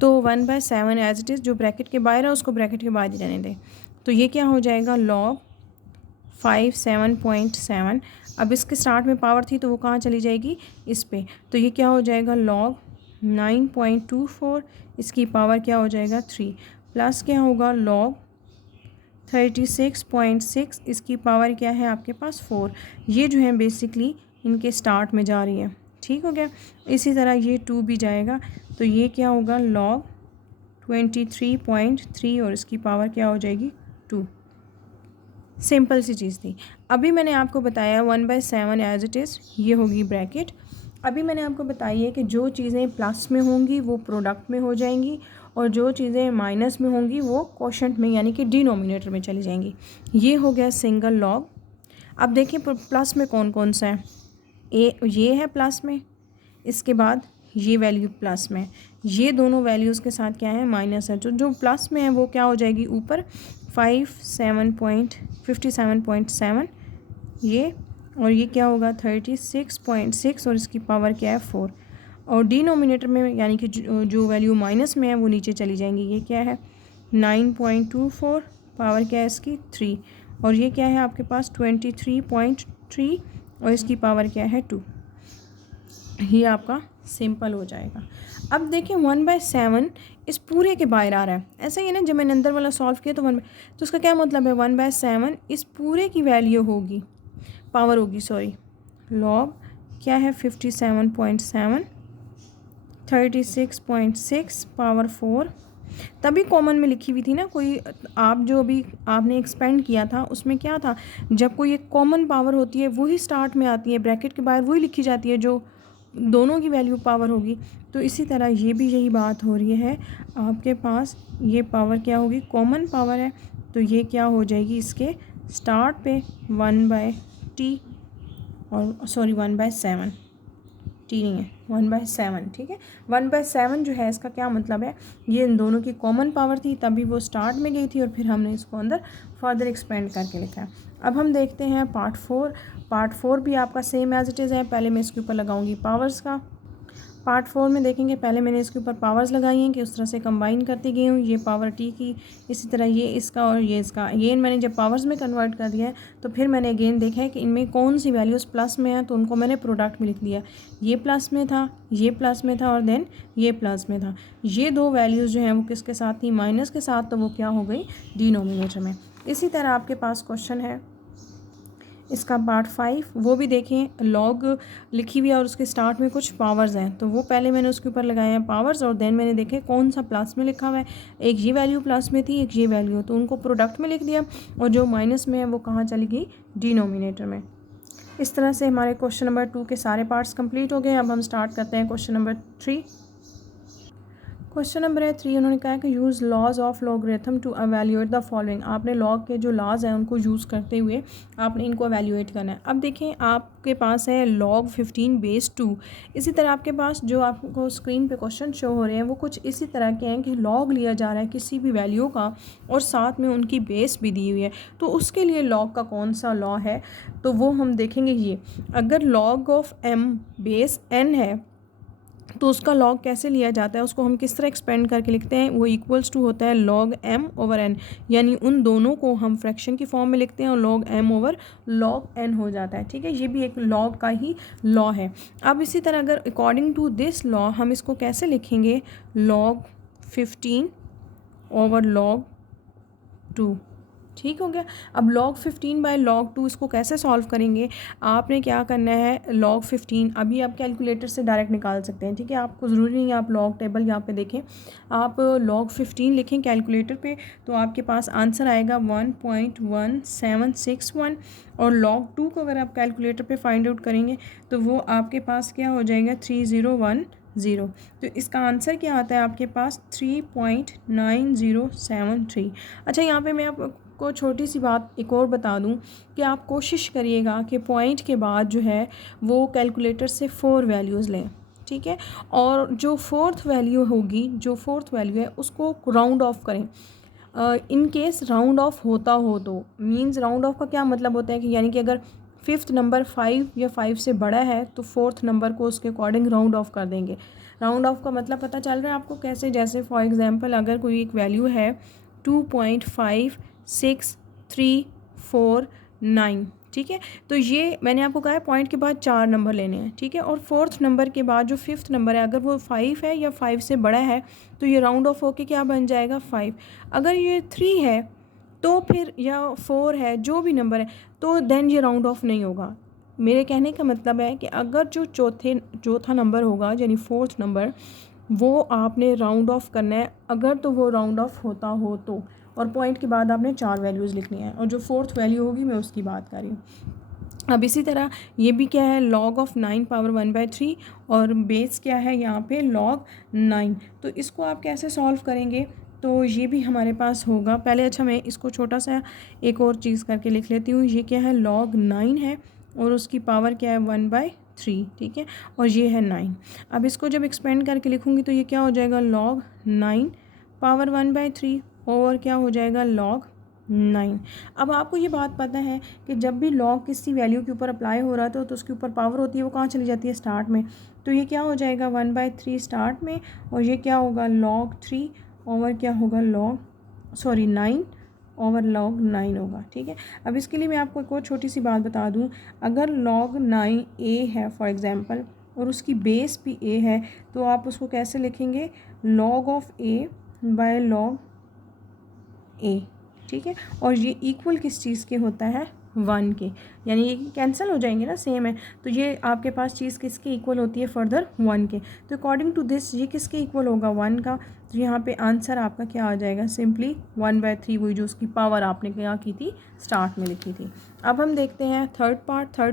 तो 1/7 एज इट इज़, जो ब्रैकेट के बाहर है उसको ब्रैकेट के बाहर ही रहने दें। तो ये क्या हो जाएगा log 57.7। अब इसके स्टार्ट में पावर थी तो वो कहाँ चली जाएगी, इस पे, तो ये क्या हो जाएगा log 9.24, इसकी पावर क्या हो जाएगा 3, प्लस क्या होगा log 36.6, इसकी पावर क्या है आपके पास 4। ये जो है बेसिकली इनके स्टार्ट में जा रही है, ठीक हो गया। इसी तरह ये 2 भी जाएगा, तो ये क्या होगा log 23.3 और इसकी पावर क्या हो जाएगी 2। सिंपल सी चीज़ थी। अभी मैंने आपको बताया 1/7 एज इट इज़, ये होगी ब्रैकेट। अभी मैंने आपको बताई है कि जो चीज़ें प्लस में होंगी वो प्रोडक्ट में हो जाएंगी, और जो चीज़ें माइनस में होंगी वो क्वोशंट में यानी कि डिनोमिनेटर में चली जाएंगी। ये हो गया सिंगल लॉग। अब देखिए प्लस में कौन कौन सा है, ये है प्लस में, इसके बाद ये वैल्यू प्लस में, ये दोनों वैल्यूज़ के साथ क्या है माइनस है। जो प्लस में है वो क्या हो जाएगी ऊपर 57.7 ये, और ये क्या होगा 36.6 और इसकी पावर क्या है 4। और डिनोमिनेटर में यानी कि जो वैल्यू माइनस में है वो नीचे चली जाएंगी। ये क्या है 9.24, पावर क्या है इसकी 3, और ये क्या है आपके पास 23.3 और इसकी पावर क्या है 2। ये आपका सिंपल हो जाएगा। अब देखिए 1/7 इस पूरे के बाहर आ रहा है, ऐसा ही है ना, जब मैंने अंदर वाला सॉल्व किया तो तो उसका क्या मतलब है 1/7 इस पूरे की वैल्यू होगी, पावर होगी सॉरी, लॉग क्या है 57.7 36.6 पावर 4, तभी कॉमन में लिखी हुई थी ना कोई, आप जो अभी आपने एक्सपेंड किया था उसमें क्या था, जब कोई एक कॉमन पावर होती है वही स्टार्ट में आती है, ब्रैकेट के बाहर वही लिखी जाती है जो दोनों की वैल्यू पावर होगी। तो इसी तरह ये भी यही बात हो रही है, आपके पास ये पावर क्या होगी कॉमन पावर है, तो ये क्या हो जाएगी इसके स्टार्ट पे 1/t और सॉरी 1/7, टी नहीं है 1/7, ठीक है। 1/7 जो है इसका क्या मतलब है, ये इन दोनों की कॉमन पावर थी तभी वो स्टार्ट में गई थी और फिर हमने इसको अंदर फर्दर एक्सपेंड करके लिखा है। अब हम देखते हैं पार्ट 4। पार्ट 4 भी आपका सेम एज इट इज़ है। पहले मैं इसके ऊपर लगाऊंगी पावर्स का। पार्ट 4 में देखेंगे पहले मैंने इसके ऊपर पावर्स लगाई हैं कि उस तरह से कंबाइन करती गई हूँ, ये पावर टी की, इसी तरह ये इसका और ये इसका, ये मैंने जब पावर्स में कन्वर्ट कर दिया है तो फिर मैंने अगेन देखा है कि इनमें कौन सी वैल्यूज़ प्लस में है तो उनको मैंने प्रोडक्ट में लिख दिया। ये प्लस में था, ये प्लस में था और देन ये प्लस में था। ये दो वैल्यूज़ जो हैं वो किसके साथ थी माइनस के साथ, तो वो क्या हो गई डिनोमिनेटर में। इसी तरह आपके पास क्वेश्चन है इसका पार्ट 5, वो भी देखें, लॉग लिखी हुई है और उसके स्टार्ट में कुछ पावर्स हैं, तो वो पहले मैंने उसके ऊपर लगाए हैं पावर्स और देन मैंने देखे कौन सा प्लस में लिखा हुआ है, एक ये वैल्यू प्लस में थी एक ये वैल्यू, तो उनको प्रोडक्ट में लिख दिया और जो माइनस में है वो कहाँ चली गई डिनोमिनेटर में। इस तरह से हमारे क्वेश्चन नंबर 2 के सारे पार्ट्स कंप्लीट हो गए। अब हम स्टार्ट करते हैं क्वेश्चन नंबर 3। क्वेश्चन नंबर है 3, उन्होंने कहा कि use laws of logarithm to evaluate the following. आपने लॉग के जो लॉज हैं उनको यूज़ करते हुए आपने इनको एवेल्यूएट करना है। अब देखें आपके पास है log 15/2। इसी तरह आपके पास जो आपको स्क्रीन पे क्वेश्चन शो हो रहे हैं वो कुछ इसी तरह के हैं कि लॉग लिया जा रहा है किसी भी वैल्यू का और साथ में उनकी बेस भी दी हुई है, तो उसके लिए लॉग का कौन सा लॉ है तो वो हम देखेंगे। ये अगर log of m base n है तो उसका लॉग कैसे लिया जाता है, उसको हम किस तरह एक्सपेंड करके लिखते हैं, वो इक्वल्स टू होता है log m/n, यानी उन दोनों को हम फ्रैक्शन की फॉर्म में लिखते हैं और log m/log n हो जाता है, ठीक है। ये भी एक लॉग का ही लॉ है। अब इसी तरह अगर अकॉर्डिंग टू दिस लॉ हम इसको कैसे लिखेंगे, log 15/log 2, ठीक हो गया। अब log 15/log 2 इसको कैसे सॉल्व करेंगे, आपने क्या करना है log 15 अभी आप कैलकुलेटर से डायरेक्ट निकाल सकते हैं, ठीक है। आपको ज़रूरी नहीं है आप log टेबल यहाँ पे देखें, आप log 15 लिखें कैलकुलेटर पे तो आपके पास आंसर आएगा 1.1761 और log 2 को अगर आप कैलकुलेटर पे फाइंड आउट करेंगे तो वो आपके पास क्या हो जाएगा 3010। तो इसका आंसर क्या आता है आपके पास 3.9073। अच्छा यहाँ पे मैं आपको छोटी सी बात एक और बता दूं कि आप कोशिश करिएगा कि पॉइंट के बाद जो है वो कैलकुलेटर से 4 वैल्यूज़ लें, ठीक है। और जो फोर्थ वैल्यू होगी, जो फोर्थ वैल्यू है उसको राउंड ऑफ करें। इन केस राउंड ऑफ होता हो तो मीन्स राउंड ऑफ का क्या मतलब होता है कि यानी कि अगर फिफ्थ नंबर 5 या 5 से बड़ा है तो फोर्थ नंबर को उसके अकॉर्डिंग राउंड ऑफ कर देंगे। राउंड ऑफ का मतलब पता चल रहा है आपको कैसे, जैसे फॉर एग्जांपल अगर कोई एक वैल्यू है 2.5639, ठीक है। तो ये मैंने आपको कहा है पॉइंट के बाद 4 नंबर लेने हैं, ठीक है। और फोर्थ नंबर के बाद जो फिफ्थ नंबर है अगर वो 5 है या 5 से बड़ा है तो ये राउंड ऑफ होके क्या बन जाएगा 5। अगर ये 3 है तो फिर या 4 है जो भी नंबर है तो देन ये राउंड ऑफ नहीं होगा। मेरे कहने का मतलब है कि अगर जो चौथा नंबर होगा यानी फोर्थ नंबर वो आपने राउंड ऑफ करना है, अगर तो वो राउंड ऑफ होता हो तो, और पॉइंट के बाद आपने 4 वैल्यूज़ लिखनी है और जो फोर्थ वैल्यू होगी मैं उसकी बात कर रही हूँ। अब इसी तरह ये भी क्या है log ऑफ 9 पावर 1/3 और बेस क्या है यहाँ पे log 9। तो इसको आप कैसे सॉल्व करेंगे, तो ये भी हमारे पास होगा। पहले अच्छा मैं इसको छोटा सा एक और चीज़ करके लिख लेती हूँ। ये क्या है log 9 है और उसकी पावर क्या है 1/3, ठीक है, और ये है 9। अब इसको जब एक्सपेंड करके लिखूँगी तो ये क्या हो जाएगा log 9 पावर 1/3 और क्या हो जाएगा log 9। अब आपको ये बात पता है कि जब भी log किसी वैल्यू के ऊपर अप्लाई हो रहा था तो उसके ऊपर पावर होती है, वो कहाँ चली जाती है स्टार्ट में। तो ये क्या हो जाएगा 1/3 स्टार्ट में और ये क्या होगा log 3 ओवर क्या होगा 9 ओवर log 9 होगा, ठीक है। अब इसके लिए मैं आपको एक और छोटी सी बात बता दूं, अगर log 9 a है फॉर एग्ज़ाम्पल और उसकी बेस भी a है तो आप उसको कैसे लिखेंगे log of a by log a, ठीक है। और ये इक्वल किस चीज़ के होता है 1 के, यानी ये कैंसिल हो जाएंगे ना, सेम है। तो ये आपके पास चीज़ किसके इक्वल होती है फर्दर 1 के। तो अकॉर्डिंग टू दिस ये किसके इक्वल होगा 1 का। तो यहाँ पे आंसर आपका क्या आ जाएगा सिंपली 1/3, वही जो उसकी पावर आपने क्या की थी स्टार्ट में लिखी थी। अब हम देखते हैं थर्ड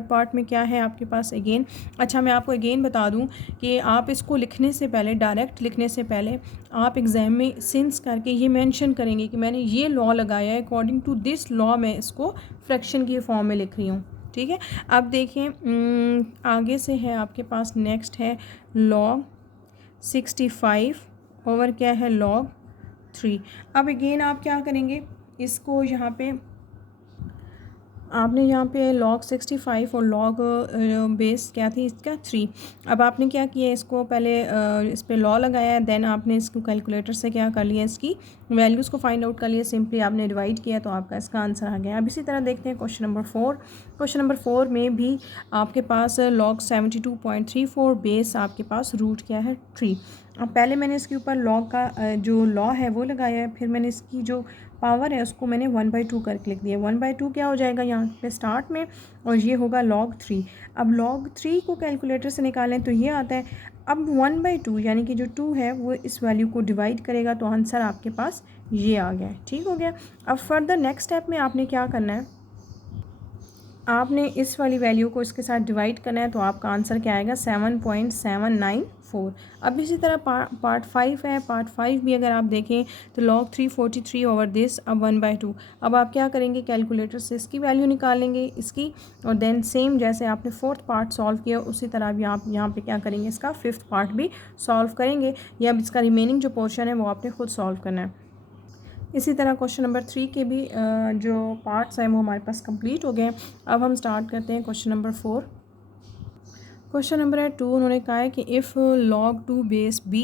पार्ट में क्या है आपके पास अगेन। अच्छा मैं आपको अगेन बता दूं कि आप इसको लिखने से पहले, डायरेक्ट लिखने से पहले आप एग्ज़ाम में सिंस करके ये मेंशन करेंगे कि मैंने ये लॉ लगाया है, अकॉर्डिंग टू दिस लॉ मैं इसको फ्रैक्शन की फॉर्म में लिख रही हूँ, ठीक है। अब देखें आगे से है आपके पास नेक्स्ट है log 65 ओवर क्या है log 3। अब अगेन आप क्या करेंगे, इसको यहाँ पे आपने यहाँ पे log 65 और log बेस क्या थी इसका 3। अब आपने क्या किया इसको पहले इस पर लॉ लगाया है, देन आपने इसको कैलकुलेटर से क्या कर लिया, इसकी वैल्यूज़ को फाइंड आउट कर लिया, सिंपली आपने डिवाइड किया तो आपका इसका आंसर आ गया। अब इसी तरह देखते हैं क्वेश्चन नंबर 4। क्वेश्चन नंबर 4 में भी आपके पास log 72.34 बेस आपके पास रूट क्या है 3। अब पहले मैंने इसके ऊपर log का जो लॉ है वो लगाया है, फिर मैंने इसकी जो पावर है उसको मैंने 1/2 करके लिख दिया। 1/2 क्या हो जाएगा यहाँ पे स्टार्ट में और ये होगा log 3। अब log 3 को कैलकुलेटर से निकालें तो ये आता है। अब 1/2 यानी कि जो 2 है वो इस वैल्यू को डिवाइड करेगा तो आंसर आपके पास ये आ गया, ठीक हो गया। अब फर्दर नेक्स्ट स्टेप में आपने क्या करना है, आपने इस वाली वैल्यू को इसके साथ डिवाइड करना है तो आपका आंसर क्या आएगा 7.794। अब इसी तरह पार्ट 5 है, पार्ट 5 भी अगर आप देखें तो log 343 ओवर दिस अब 1/2। अब आप क्या करेंगे कैलकुलेटर से इसकी वैल्यू निकालेंगे इसकी, और देन सेम जैसे आपने फोर्थ पार्ट सॉल्व किया उसी तरह भी आप यहाँ पे क्या करेंगे इसका फिफ्थ पार्ट भी सॉल्व करेंगे, या अब इसका रिमेनिंग जो पोर्शन है वो आपने खुद सॉल्व करना है। इसी तरह क्वेश्चन नंबर 3 के भी जो पार्ट्स हैं वो हमारे पास कंप्लीट हो गए हैं। अब हम स्टार्ट करते हैं क्वेश्चन नंबर 4। क्वेश्चन नंबर है 2, उन्होंने कहा है कि if log 2 base b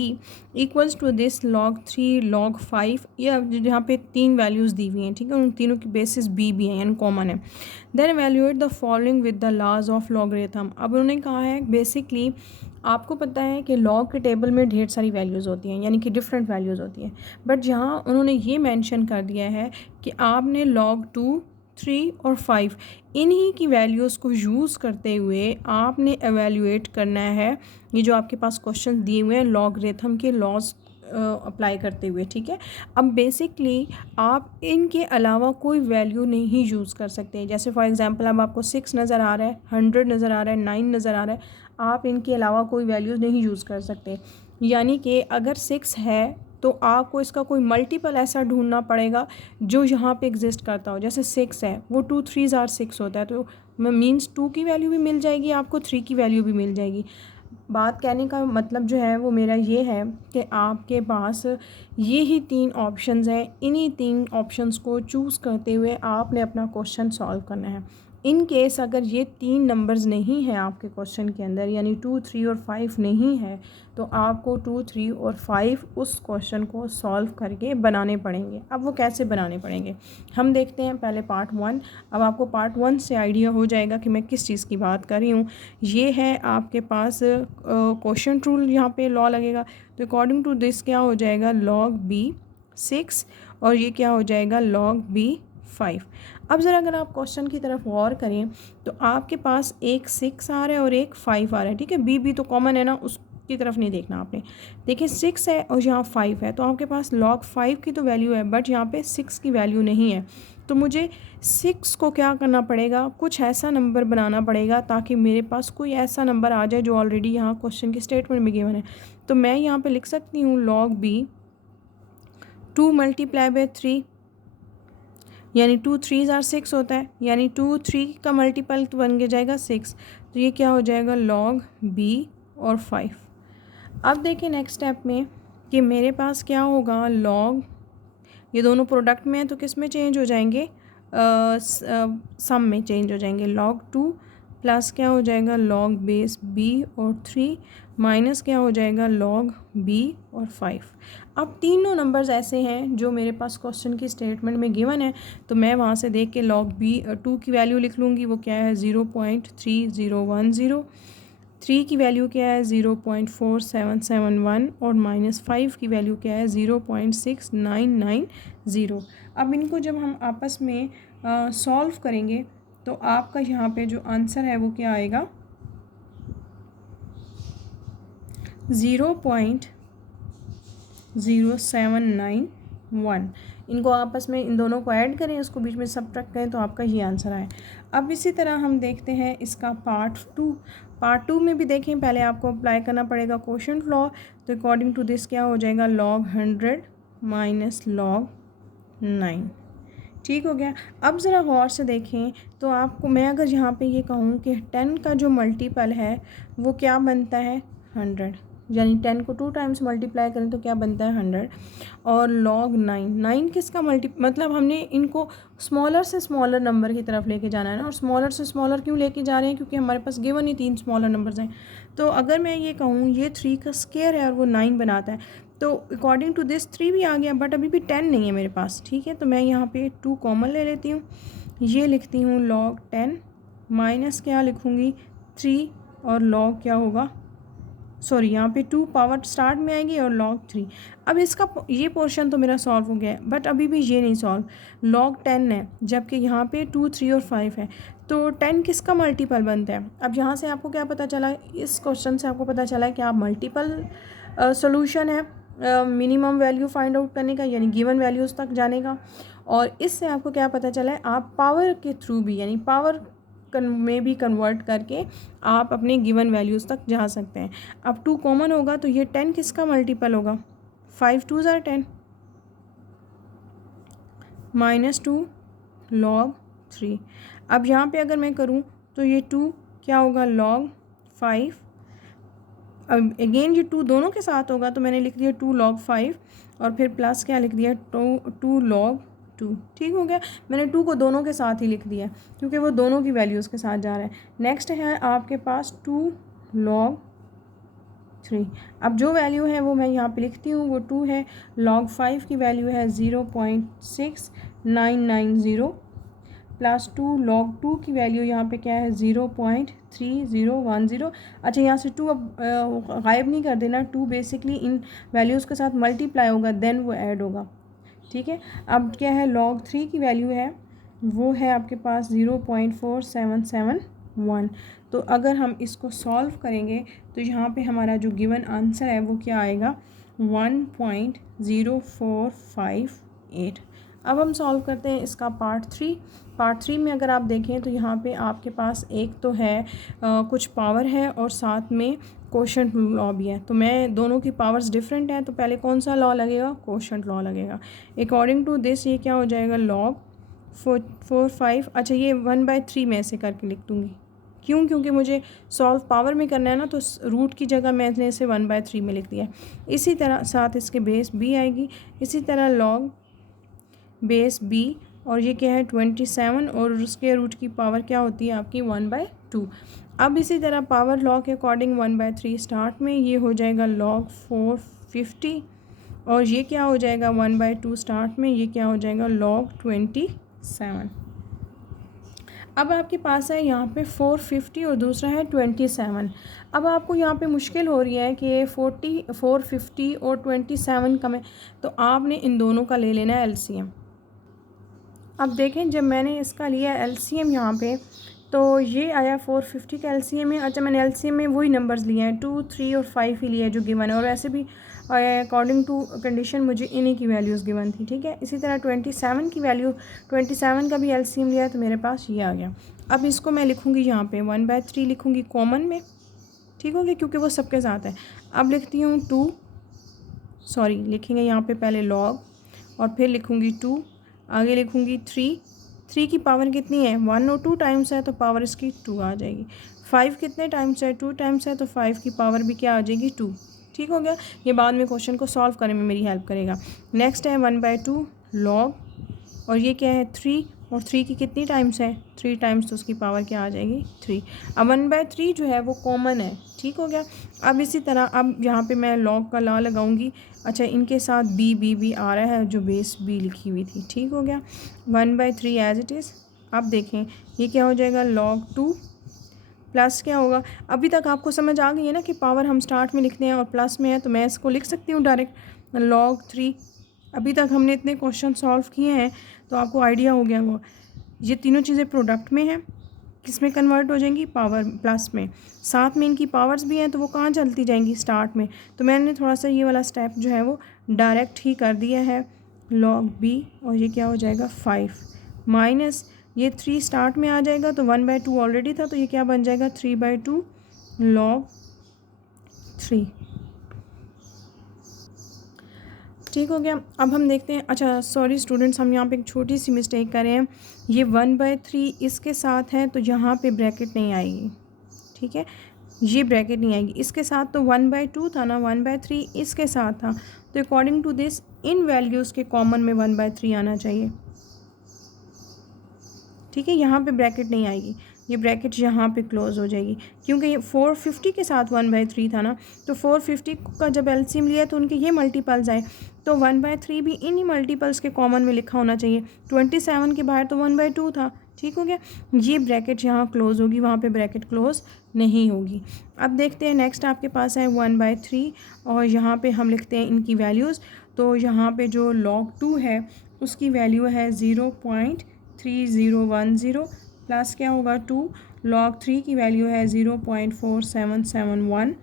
equals to this log 3 log 5, या जहाँ पे 3 वैल्यूज़ दी हुई हैं, ठीक है, उन तीनों की बेसिस b भी हैं यानी कॉमन है। Then evaluate the following with the laws of logarithm. अब उन्होंने कहा है बेसिकली आपको पता है कि लॉग के टेबल में ढेर सारी वैल्यूज़ होती हैं यानी कि डिफरेंट वैल्यूज़ होती हैं, बट जहाँ उन्होंने ये मेंशन कर दिया है कि आपने log 2, 3 और 5 इन्हीं की वैल्यूज़ को यूज़ करते हुए आपने एवेल्यूएट करना है ये जो आपके पास क्वेश्चन दिए हुए हैं लॉगरिथम के लॉज अप्लाई करते हुए, ठीक है। अब बेसिकली आप इनके अलावा कोई वैल्यू नहीं यूज़ कर सकते। जैसे फॉर एग्जांपल अब आपको 6 नज़र आ रहा है, 100 नज़र आ रहा है, 9 नज़र आ रहा है, आप इनके अलावा कोई वैल्यूज़ नहीं यूज़ कर सकते। यानी कि अगर 6 है तो आपको इसका कोई मल्टीपल ऐसा ढूंढना पड़ेगा जो यहाँ पे एग्जिस्ट करता हो। जैसे 6 है वो 2 3 आर 6 होता है, तो मीन्स 2 की वैल्यू भी मिल जाएगी आपको, 3 की वैल्यू भी मिल जाएगी। बात कहने का मतलब जो है वो मेरा ये है कि आपके पास ये ही 3 ऑप्शंस हैं, इन्हीं 3 ऑप्शंस को चूज़ करते हुए आपने अपना क्वेश्चन सॉल्व करना है। इन केस अगर ये 3 नंबर्स नहीं हैं आपके क्वेश्चन के अंदर, यानी 2, 3 और 5 नहीं है, तो आपको 2, 3 और 5 उस क्वेश्चन को सॉल्व करके बनाने पड़ेंगे। अब वो कैसे बनाने पड़ेंगे हम देखते हैं। पहले पार्ट 1। अब आपको पार्ट 1 से आइडिया हो जाएगा कि मैं किस चीज़ की बात कर रही हूँ। ये है आपके पास क्वोशंट रूल, यहाँ पे लॉ लगेगा। तो अकॉर्डिंग टू दिस क्या हो जाएगा, log b 6 और ये क्या हो जाएगा, log b 5। अब ज़रा अगर आप क्वेश्चन की तरफ गौर करें तो आपके पास एक 6 आ रहा है और एक 5 आ रहा है, ठीक है। बी तो कॉमन है ना, उसकी तरफ नहीं देखना आपने। देखिए 6 है और यहाँ 5 है, तो आपके पास log 5 की तो वैल्यू है, बट यहाँ पे 6 की वैल्यू नहीं है। तो मुझे 6 को क्या करना पड़ेगा, कुछ ऐसा नंबर बनाना पड़ेगा ताकि मेरे पास कोई ऐसा नंबर आ जाए जो ऑलरेडी यहाँ क्वेश्चन की स्टेटमेंट में गिवन है। तो मैं यहाँ पे लिख सकती हूँ log b 2 × 3, यानी 2 3s are 6 होता है, यानी 2 3 का मल्टीपल तो बन के जाएगा 6। तो ये क्या हो जाएगा, log b और 5। अब देखिए नेक्स्ट स्टेप में कि मेरे पास क्या होगा, log, ये दोनों प्रोडक्ट में है तो किस में चेंज हो जाएंगे, सम में चेंज हो जाएंगे। log 2 प्लस क्या हो जाएगा, log बेस b और 3 माइनस क्या हो जाएगा, log b और 5। अब तीनों नंबर्स ऐसे हैं जो मेरे पास क्वेश्चन की स्टेटमेंट में गिवन है, तो मैं वहाँ से देख के log b 2 की वैल्यू लिख लूँगी, वो क्या है 0.3010। 3 की वैल्यू क्या है 0.4771 और -5 की वैल्यू क्या है 0.6990। अब इनको जब हम आपस में सॉल्व करेंगे तो आपका यहाँ पे जो आंसर है वो क्या आएगा, 0.0791। इनको आपस में इन दोनों को ऐड करें, इसको बीच में सब्ट्रैक्ट करें तो आपका ये आंसर आए। अब इसी तरह हम देखते हैं इसका पार्ट 2। पार्ट 2 में भी देखें, पहले आपको अप्लाई करना पड़ेगा क्वोशंट लॉ। तो अकॉर्डिंग टू दिस क्या हो जाएगा, log 100 माइनस log 9। ठीक हो गया। अब ज़रा गौर से देखें तो आपको मैं अगर यहाँ पे ये कहूँ कि 10 का जो मल्टीपल है वो क्या बनता है 100, यानी 10 को 2 टाइम्स मल्टीप्लाई करें तो क्या बनता है 100। और log 9 किसका मतलब हमने इनको स्मॉलर से स्मॉलर नंबर की तरफ लेके जाना है ना, और स्मॉलर से स्मॉलर क्यों लेके जा रहे हैं, क्योंकि हमारे पास गिवन ही 3 स्मॉलर नंबर्स हैं। तो अगर मैं ये कहूँ ये 3 का स्क्वायर है और वो 9 बनाता है, तो अकॉर्डिंग टू दिस 3 भी आ गया, बट अभी भी 10 नहीं है मेरे पास, ठीक है। तो मैं यहाँ पे 2 कॉमन ले लेती हूँ, ये लिखती हूँ log 10 माइनस क्या लिखूँगी 3 और log क्या होगा, सॉरी यहाँ पे 2 पावर स्टार्ट में आएगी और log 3। अब इसका ये पोर्शन तो मेरा सॉल्व हो गया है, बट अभी भी ये नहीं सॉल्व। log 10 है जबकि यहाँ पे 2, 3 और 5 है, तो 10 किसका मल्टीपल बनता है। अब यहाँ से आपको क्या पता चला, इस क्वेश्चन से आपको पता चला है कि आप मल्टीपल सोल्यूशन है मिनिमम वैल्यू फाइंड आउट करने का, यानी गिवन वैल्यूज़ तक जाने का। और इससे आपको क्या पता चला है, आप पावर के थ्रू भी, यानी पावर में भी कन्वर्ट करके आप अपने गिवन वैल्यूज़ तक जा सकते हैं। अब 2 कॉमन होगा तो ये 10 किसका मल्टीपल होगा, 5 2s are 10 माइनस 2 log 3। अब यहाँ पे अगर मैं करूँ तो ये 2 क्या होगा log 5। अब अगेन ये 2 दोनों के साथ होगा तो मैंने लिख दिया 2 log 5 और फिर प्लस क्या लिख दिया 2 log 2। ठीक हो गया, मैंने 2 को दोनों के साथ ही लिख दिया क्योंकि वो दोनों की वैल्यूज़ के साथ जा रहा है। नेक्स्ट है आपके पास 2 log 3। अब जो वैल्यू है वो मैं यहाँ पे लिखती हूँ, वो 2 है। log 5 की वैल्यू है 0.6990 प्लस 2 log 2 की वैल्यू यहाँ पे क्या है 0.3010। अच्छा यहाँ से 2 अब गायब नहीं कर देना, 2 बेसिकली इन वैल्यूज़ के साथ मल्टीप्लाई होगा देन वो ऐड होगा, ठीक है। अब क्या है log 3 की वैल्यू है वो है आपके पास 0.4771। तो अगर हम इसको सॉल्व करेंगे तो यहाँ पे हमारा जो गिवन आंसर है वो क्या आएगा 1.0458। अब हम सॉल्व करते हैं इसका पार्ट 3। पार्ट 3 में अगर आप देखें तो यहाँ पे आपके पास एक तो है कुछ पावर है और साथ में क्वोशंट लॉ भी है। तो मैं दोनों की पावर्स डिफरेंट हैं, तो पहले कौन सा लॉ लगेगा, क्वोशंट लॉ लगेगा। अकॉर्डिंग टू दिस ये क्या हो जाएगा log 4 5। अच्छा ये 1/3 में ऐसे करके लिख दूँगी, क्यों, क्योंकि मुझे सॉल्व पावर में करना है ना, तो रूट की जगह मैंने इसे 1/3 में लिख दिया। इसी तरह साथ इसके बेस b आएगी, इसी तरह log बेस b और ये क्या है 27 और उसके रूट की पावर क्या होती है आपकी 1/2। अब इसी तरह पावर लॉ के अकॉर्डिंग 1/3 स्टार्ट में ये हो जाएगा log 450 और ये क्या हो जाएगा 1/2 स्टार्ट में ये क्या हो जाएगा log 27। अब आपके पास है यहाँ पे 450 और दूसरा है 27। अब आपको यहाँ पे मुश्किल हो रही है कि 450 और 27 का में, तो आपने इन दोनों का ले लेना है एलसीएम। अब देखें जब मैंने इसका लिया एलसीएम यहाँ पे तो ये आया 450 का एलसीएम है। अच्छा मैंने एलसीएम में वही नंबर्स लिए हैं 2, 3 और 5 ही लिए हैं जो गिवन है, और ऐसे भी अकॉर्डिंग टू कंडीशन मुझे इन्हीं की वैल्यूज़ गिवन थी, ठीक है। इसी तरह 27 की वैल्यू 27 का भी एलसीएम लिया तो मेरे पास ये आ गया। अब इसको मैं लिखूँगी यहाँ पे 1/3 लिखूँगी कॉमन में, ठीक हो गया, क्योंकि वो सबके साथ है। अब लिखती हूँ लिखेंगे यहाँ पे पहले लॉग और फिर लिखूँगी 2, आगे लिखूँगी 3 की पावर कितनी है 1 और 2 टाइम्स है तो पावर इसकी 2 आ जाएगी। 5 कितने टाइम्स है 2 टाइम्स है तो 5 की पावर भी क्या आ जाएगी 2। ठीक हो गया, ये बाद में क्वेश्चन को सॉल्व करने में मेरी हेल्प करेगा। नेक्स्ट है 1/2 लॉग और ये क्या है 3 और 3 की कितनी टाइम्स है 3 टाइम्स तो उसकी पावर क्या आ जाएगी 3। अब 1/3 जो है वो कॉमन है, ठीक हो गया। अब इसी तरह अब यहाँ पे मैं लॉग का लॉ लगाऊंगी। अच्छा इनके साथ बी आ रहा है जो बेस बी लिखी हुई थी, ठीक हो गया। 1/3 एज इट इज़। अब देखें ये क्या हो जाएगा log 2 प्लस क्या होगा, अभी तक आपको समझ आ गई है ना कि पावर हम स्टार्ट में लिखते हैं और प्लस में है तो मैं इसको लिख सकती हूँ डायरेक्ट log 3। अभी तक हमने इतने क्वेश्चन सॉल्व किए हैं तो आपको आइडिया हो गया होगा ये तीनों चीज़ें प्रोडक्ट में हैं, किस में कन्वर्ट हो जाएंगी पावर प्लस में, साथ में इनकी पावर्स भी हैं तो वो कहाँ चलती जाएंगी स्टार्ट में। तो मैंने थोड़ा सा ये वाला स्टेप जो है वो डायरेक्ट ही कर दिया है log b और ये क्या हो जाएगा 5 माइनस ये 3 स्टार्ट में आ जाएगा तो 1/2 ऑलरेडी था तो ये क्या बन जाएगा 3/2 log 3। ठीक हो गया। अब हम देखते हैं, अच्छा सॉरी स्टूडेंट्स हम यहाँ पे एक छोटी सी मिस्टेक कर रहे हैं, ये 1/3 इसके साथ है तो यहाँ पे ब्रैकेट नहीं आएगी, ठीक है, ये ब्रैकेट नहीं आएगी। इसके साथ तो 1/2 था ना, 1/3 इसके साथ था तो according to this in values के कॉमन में 1/3 आना चाहिए, ठीक है। यहाँ पे ब्रैकेट नहीं आएगी, ये ब्रैकेट यहाँ पे क्लोज हो जाएगी क्योंकि ये 450 के साथ 1/3 था ना, तो 450 का जब एलसीएम लिया तो उनके ये मल्टीपल्स आए तो 1/3 भी इन्हीं मल्टीपल्स के कॉमन में लिखा होना चाहिए। 27 के बाहर तो 1/2 था, ठीक हो गया। ये ब्रैकेट यहाँ क्लोज होगी, वहाँ पे ब्रैकेट क्लोज नहीं होगी। अब देखते हैं नेक्स्ट आपके पास है 1/3 और यहाँ पे हम लिखते हैं इनकी वैल्यूज़। तो यहाँ पे जो log 2 है उसकी वैल्यू है 0.3010 प्लस क्या होगा 2, log 3 की वैल्यू है 0.4771।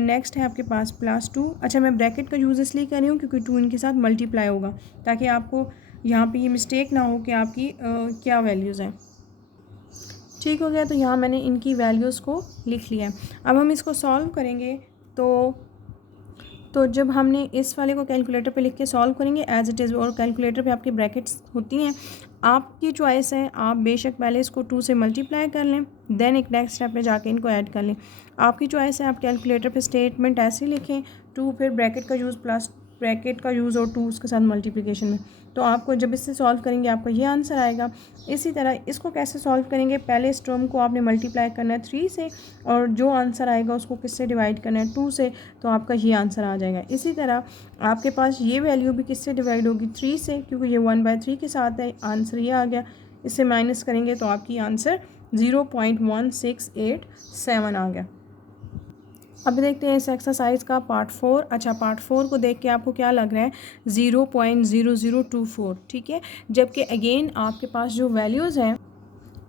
नेक्स्ट है आपके पास +2। अच्छा मैं ब्रैकेट का यूज़ इसलिए कर रही हूँ क्योंकि 2 इनके साथ मल्टीप्लाई होगा ताकि आपको यहाँ पे ये मिस्टेक ना हो कि आपकी क्या वैल्यूज़ हैं, ठीक हो गया। तो यहाँ मैंने इनकी वैल्यूज़ को लिख लिया है। अब हम इसको सॉल्व करेंगे तो जब हमने इस वाले को कैलकुलेटर पे लिख के सॉल्व करेंगे एज इट इज़, और कैलकुलेटर पे आपकी ब्रैकेट्स होती हैं, आपकी चॉइस है, आप बेशक पहले इसको 2 से मल्टीप्लाई कर लें देन एक नेक्स्ट स्टेप पे जाके इनको ऐड कर लें, आपकी चॉइस है। आप कैलकुलेटर पे स्टेटमेंट ऐसे लिखें 2 फिर ब्रैकेट का यूज़ प्लस ब्रैकेट का यूज़ और 2 उसके साथ मल्टीप्लिकेशन में, तो आपको जब इससे सॉल्व करेंगे आपको ये आंसर आएगा। इसी तरह इसको कैसे सॉल्व करेंगे, पहले इस टर्म को आपने मल्टीप्लाई करना है 3 से और जो आंसर आएगा उसको किससे डिवाइड करना है 2 से, तो आपका ये आंसर आ जाएगा। इसी तरह आपके पास ये वैल्यू भी किससे डिवाइड होगी 3 से, क्योंकि ये 1/3 के साथ है, आंसर ये आ गया। इससे माइनस करेंगे तो आपकी आंसर 0.1687 आ गया। अब देखते हैं इस एक्सरसाइज का पार्ट 4। अच्छा पार्ट 4 को देख के आपको क्या लग रहा है 0.0024, ठीक है, जबकि अगेन आपके पास जो वैल्यूज़ हैं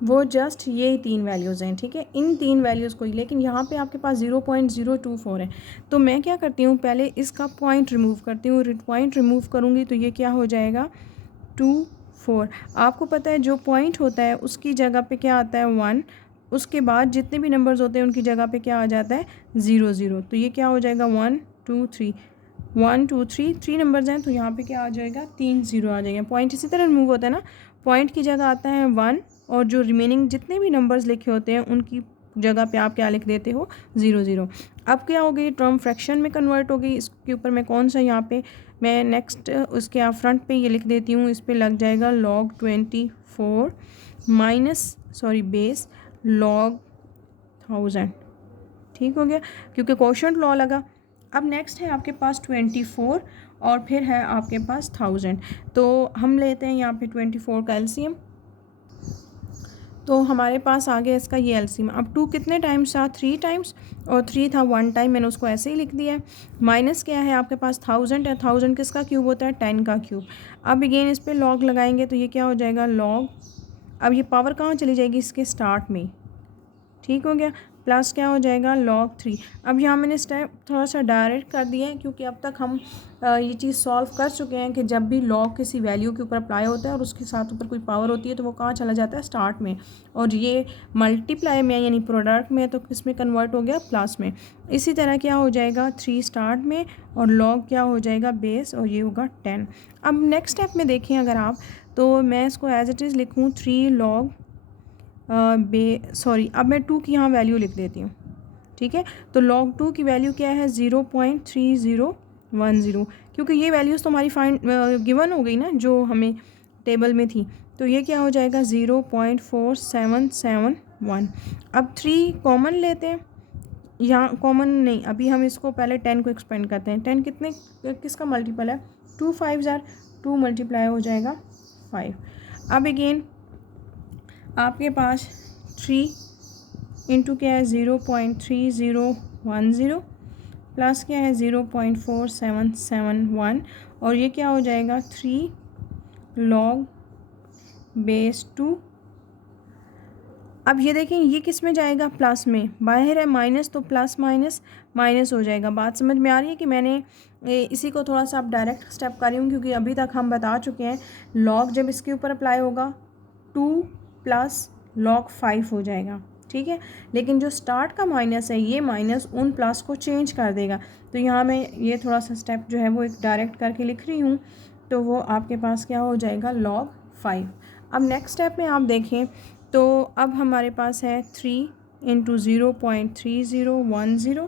वो जस्ट ये 3 वैल्यूज़ हैं, ठीक है, इन 3 वैल्यूज़ को ही, लेकिन यहाँ पे आपके पास 0.024 है। तो मैं क्या करती हूँ पहले इसका पॉइंट रिमूव करती हूँ, पॉइंट रिमूव करूँगी तो ये क्या हो जाएगा 24। आपको पता है जो पॉइंट होता है उसकी जगह पे क्या आता है 1, उसके बाद जितने भी नंबर्स होते हैं उनकी जगह पे क्या आ जाता है 0 तो ये क्या हो जाएगा 1 2 3 1 2 3 नंबर्स हैं तो यहाँ पे क्या आ जाएगा 3 0 आ जाएंगे। पॉइंट इसी तरह रिमूव होता है ना, पॉइंट की जगह आता है 1 और जो रिमेनिंग जितने भी नंबर्स लिखे होते हैं उनकी जगह पे आप क्या लिख देते हो, 0 0। अब क्या हो गई, टर्म फ्रैक्शन में कन्वर्ट हो गई। इसके ऊपर मैं कौन सा यहाँ पे मैं नेक्स्ट उसके आप फ्रंट पे ये लिख देती हूँ, इस पर लग जाएगा log 24 बेस log 1000। ठीक हो गया, क्योंकि कोशेंट लॉ लगा। अब नेक्स्ट है आपके पास 24 और फिर है आपके पास 1000। तो हम लेते हैं यहाँ पे 24 का एलसीएम। तो हमारे पास आ गया इसका ये एलसीएम। अब 2 कितने टाइम्स था, 3 टाइम्स, और 3 था 1 टाइम, मैंने उसको ऐसे ही लिख दिया है। माइनस क्या है आपके पास, 1000 है। 1000 किसका क्यूब होता है, 10 का क्यूब। अब अगेन इस पर लॉग लगाएंगे तो ये क्या हो जाएगा, लॉग। अब ये पावर कहाँ चली जाएगी, इसके स्टार्ट में। ठीक हो गया, प्लस क्या हो जाएगा, log 3। अब यहाँ मैंने स्टेप थोड़ा सा डायरेक्ट कर दिया है, क्योंकि अब तक हम ये चीज़ सॉल्व कर चुके हैं कि जब भी log किसी वैल्यू के ऊपर अप्लाई होता है और उसके साथ ऊपर कोई पावर होती है तो वो कहाँ चला जाता है, स्टार्ट में। और ये मल्टीप्लाई में यानी प्रोडक्ट में, तो किस में कन्वर्ट हो गया, प्लस में। इसी तरह क्या हो जाएगा, 3 स्टार्ट में और log क्या हो जाएगा, बेस, और ये होगा 10। अब नेक्स्ट स्टेप में देखें अगर आप, तो मैं इसको एज इट इज़ लिखूँ 3 log अब मैं 2 की यहाँ वैल्यू लिख देती हूँ। ठीक है, तो log 2 की वैल्यू क्या है, 0.3010, क्योंकि ये वैल्यूज़ तो हमारी गिवन हो गई ना जो हमें टेबल में थी। तो ये क्या हो जाएगा, 0.4771। अब 3 कॉमन लेते हैं, यहाँ कॉमन नहीं, अभी हम इसको पहले 10 को एक्सपेंड करते हैं। 10 किसका मल्टीपल है, 2 5 2 मल्टीप्लाई हो जाएगा 5। अब अगेन आपके पास 3 इंटू क्या है, 0.3010 प्लस क्या है, 0.4771, और ये क्या हो जाएगा, 3 log बेस 2। अब ये देखें ये किस में जाएगा, प्लस में। बाहर है माइनस, तो प्लस माइनस माइनस हो जाएगा। बात समझ में आ रही है कि मैंने इसी को थोड़ा सा अब डायरेक्ट स्टेप कर रही हूँ, क्योंकि अभी तक हम बता चुके हैं log जब इसके ऊपर अप्लाई होगा 2 प्लस log 5 हो जाएगा। ठीक है, लेकिन जो स्टार्ट का माइनस है, ये माइनस उन प्लस को चेंज कर देगा। तो यहाँ मैं ये थोड़ा सा स्टेप जो है वो एक डायरेक्ट करके लिख रही हूँ, तो वो आपके पास क्या हो जाएगा, log 5। अब नेक्स्ट स्टेप में आप देखें तो अब हमारे पास है 3 इंटू 0.3010,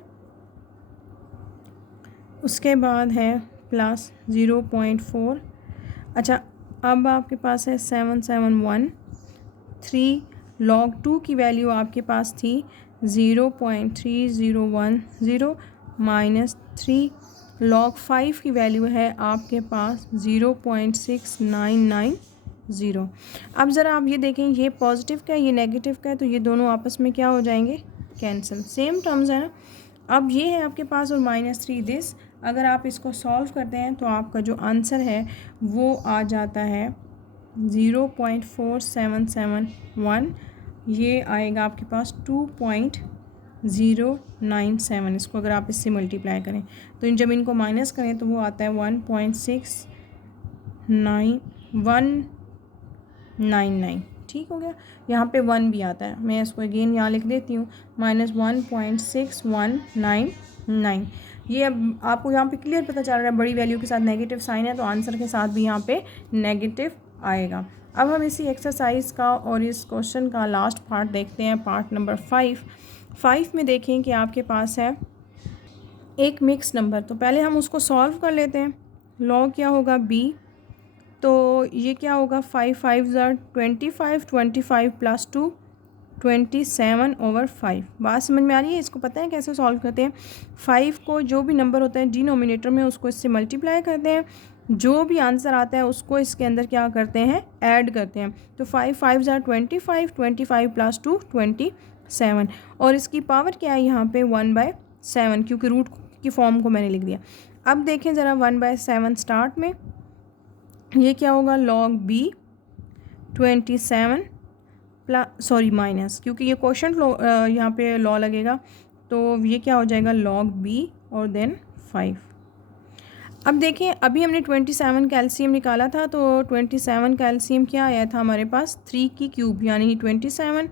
उसके बाद है प्लस 0.4। अच्छा, अब आपके पास है 771। 3 log 2 की वैल्यू आपके पास थी 0.3010 माइनस 3 log 5 की वैल्यू है आपके पास 0.6990। अब ज़रा आप ये देखें, ये पॉजिटिव का है, ये नेगेटिव का है, तो ये दोनों आपस में क्या हो जाएंगे, कैंसिल। सेम टर्म्स है ना। अब ये है आपके पास, और -3 दिस। अगर आप इसको सॉल्व करते हैं तो आपका जो आंसर है वो आ जाता है 0.4771। ये आएगा आपके पास 2.097। इसको अगर आप इससे मल्टीप्लाई करें तो जब इनको माइनस करें तो वो आता है 1.69199। ठीक हो गया, यहाँ पे 1 भी आता है, मैं इसको अगेन यहाँ लिख देती हूँ, -1.6199। ये अब आपको यहाँ पे क्लियर पता चल रहा है, बड़ी वैल्यू के साथ नेगेटिव साइन है तो आंसर के साथ भी यहाँ पे नेगेटिव आएगा। अब हम इसी एक्सरसाइज का और इस क्वेश्चन का लास्ट पार्ट देखते हैं, पार्ट नंबर 5 में देखें कि आपके पास है एक मिक्स नंबर। तो पहले हम उसको सॉल्व कर लेते हैं। लॉग क्या होगा, b, तो ये क्या होगा, 5 5 25, 25 प्लस 2 27/5। बात समझ में आ रही है, इसको पता है कैसे सॉल्व करते हैं। 5 को जो भी नंबर होता है डिनोमिनेटर में उसको इससे मल्टीप्लाई करते हैं, जो भी आंसर आता है उसको इसके अंदर क्या करते हैं, ऐड करते हैं। तो 5 5 25, 25 प्लस 2 27, और इसकी पावर क्या है यहाँ पे 1/7, क्योंकि रूट की फॉर्म को मैंने लिख दिया। अब देखें ज़रा 1/7 स्टार्ट में, ये क्या होगा, log b 27 माइनस, क्योंकि ये क्वोशंट यहाँ पे लॉ लगेगा, तो ये क्या हो जाएगा, log b और देन 5। अब देखें अभी हमने 27 का एलसीएम निकाला था, तो 27 का एलसीएम क्या आया था हमारे पास, 3 की क्यूब यानी 27,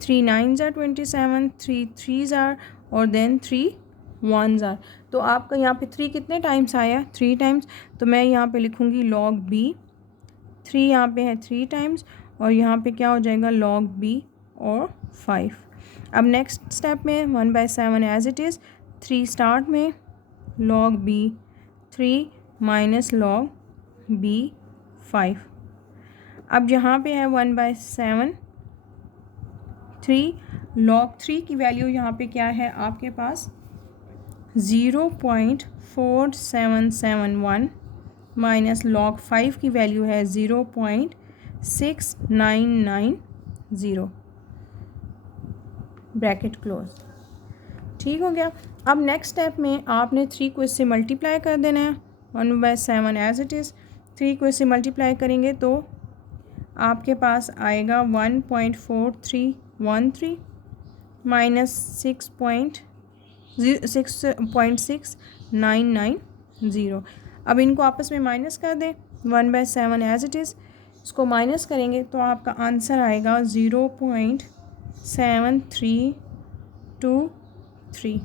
3 9s are 27, 3 3s are और देन 3 1s are। तो आपका यहाँ पे 3 कितने टाइम्स आया, 3 टाइम्स। तो मैं यहाँ पे लिखूँगी log b, 3 यहाँ पे है 3 टाइम्स, और यहाँ पे क्या हो जाएगा log b और 5। अब नेक्स्ट स्टेप में 1/7 एज इट इज़, 3 स्टार्ट में, log b 3 minus log b 5। अब यहाँ पे है 1/7 3, log 3 की वैल्यू यहाँ पे क्या है आपके पास 0.4771 माइनस log 5 की वैल्यू है 0.6990, ब्रैकेट क्लोज। ठीक हो गया। अब नेक्स्ट स्टेप में आपने 3 को इससे मल्टीप्लाई कर देना है, 1/7 एज इट इज़। 3 को इससे मल्टीप्लाई करेंगे तो आपके पास आएगा 1.4313 माइनस 6.6990। अब इनको आपस में माइनस कर दें, 1/7 एज इट इज़, इसको माइनस करेंगे तो आपका आंसर आएगा 0.7323।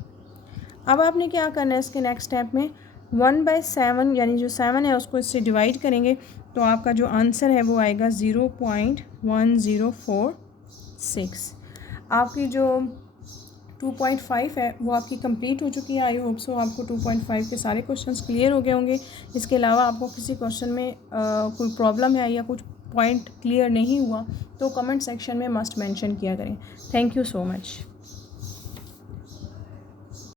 अब आपने क्या करना है इसके नेक्स्ट स्टेप में 1/7 यानी जो 7 है उसको इससे डिवाइड करेंगे तो आपका जो आंसर है वो आएगा 0.1046। आपकी जो 2.5 है वो आपकी कंप्लीट हो चुकी है। आई होप सो आपको 2.5 के सारे क्वेश्चंस क्लियर हो गए होंगे। इसके अलावा आपको किसी क्वेश्चन में कोई प्रॉब्लम है या कुछ पॉइंट क्लियर नहीं हुआ तो कमेंट सेक्शन में मस्ट मेंशन किया करें। Thank you so much.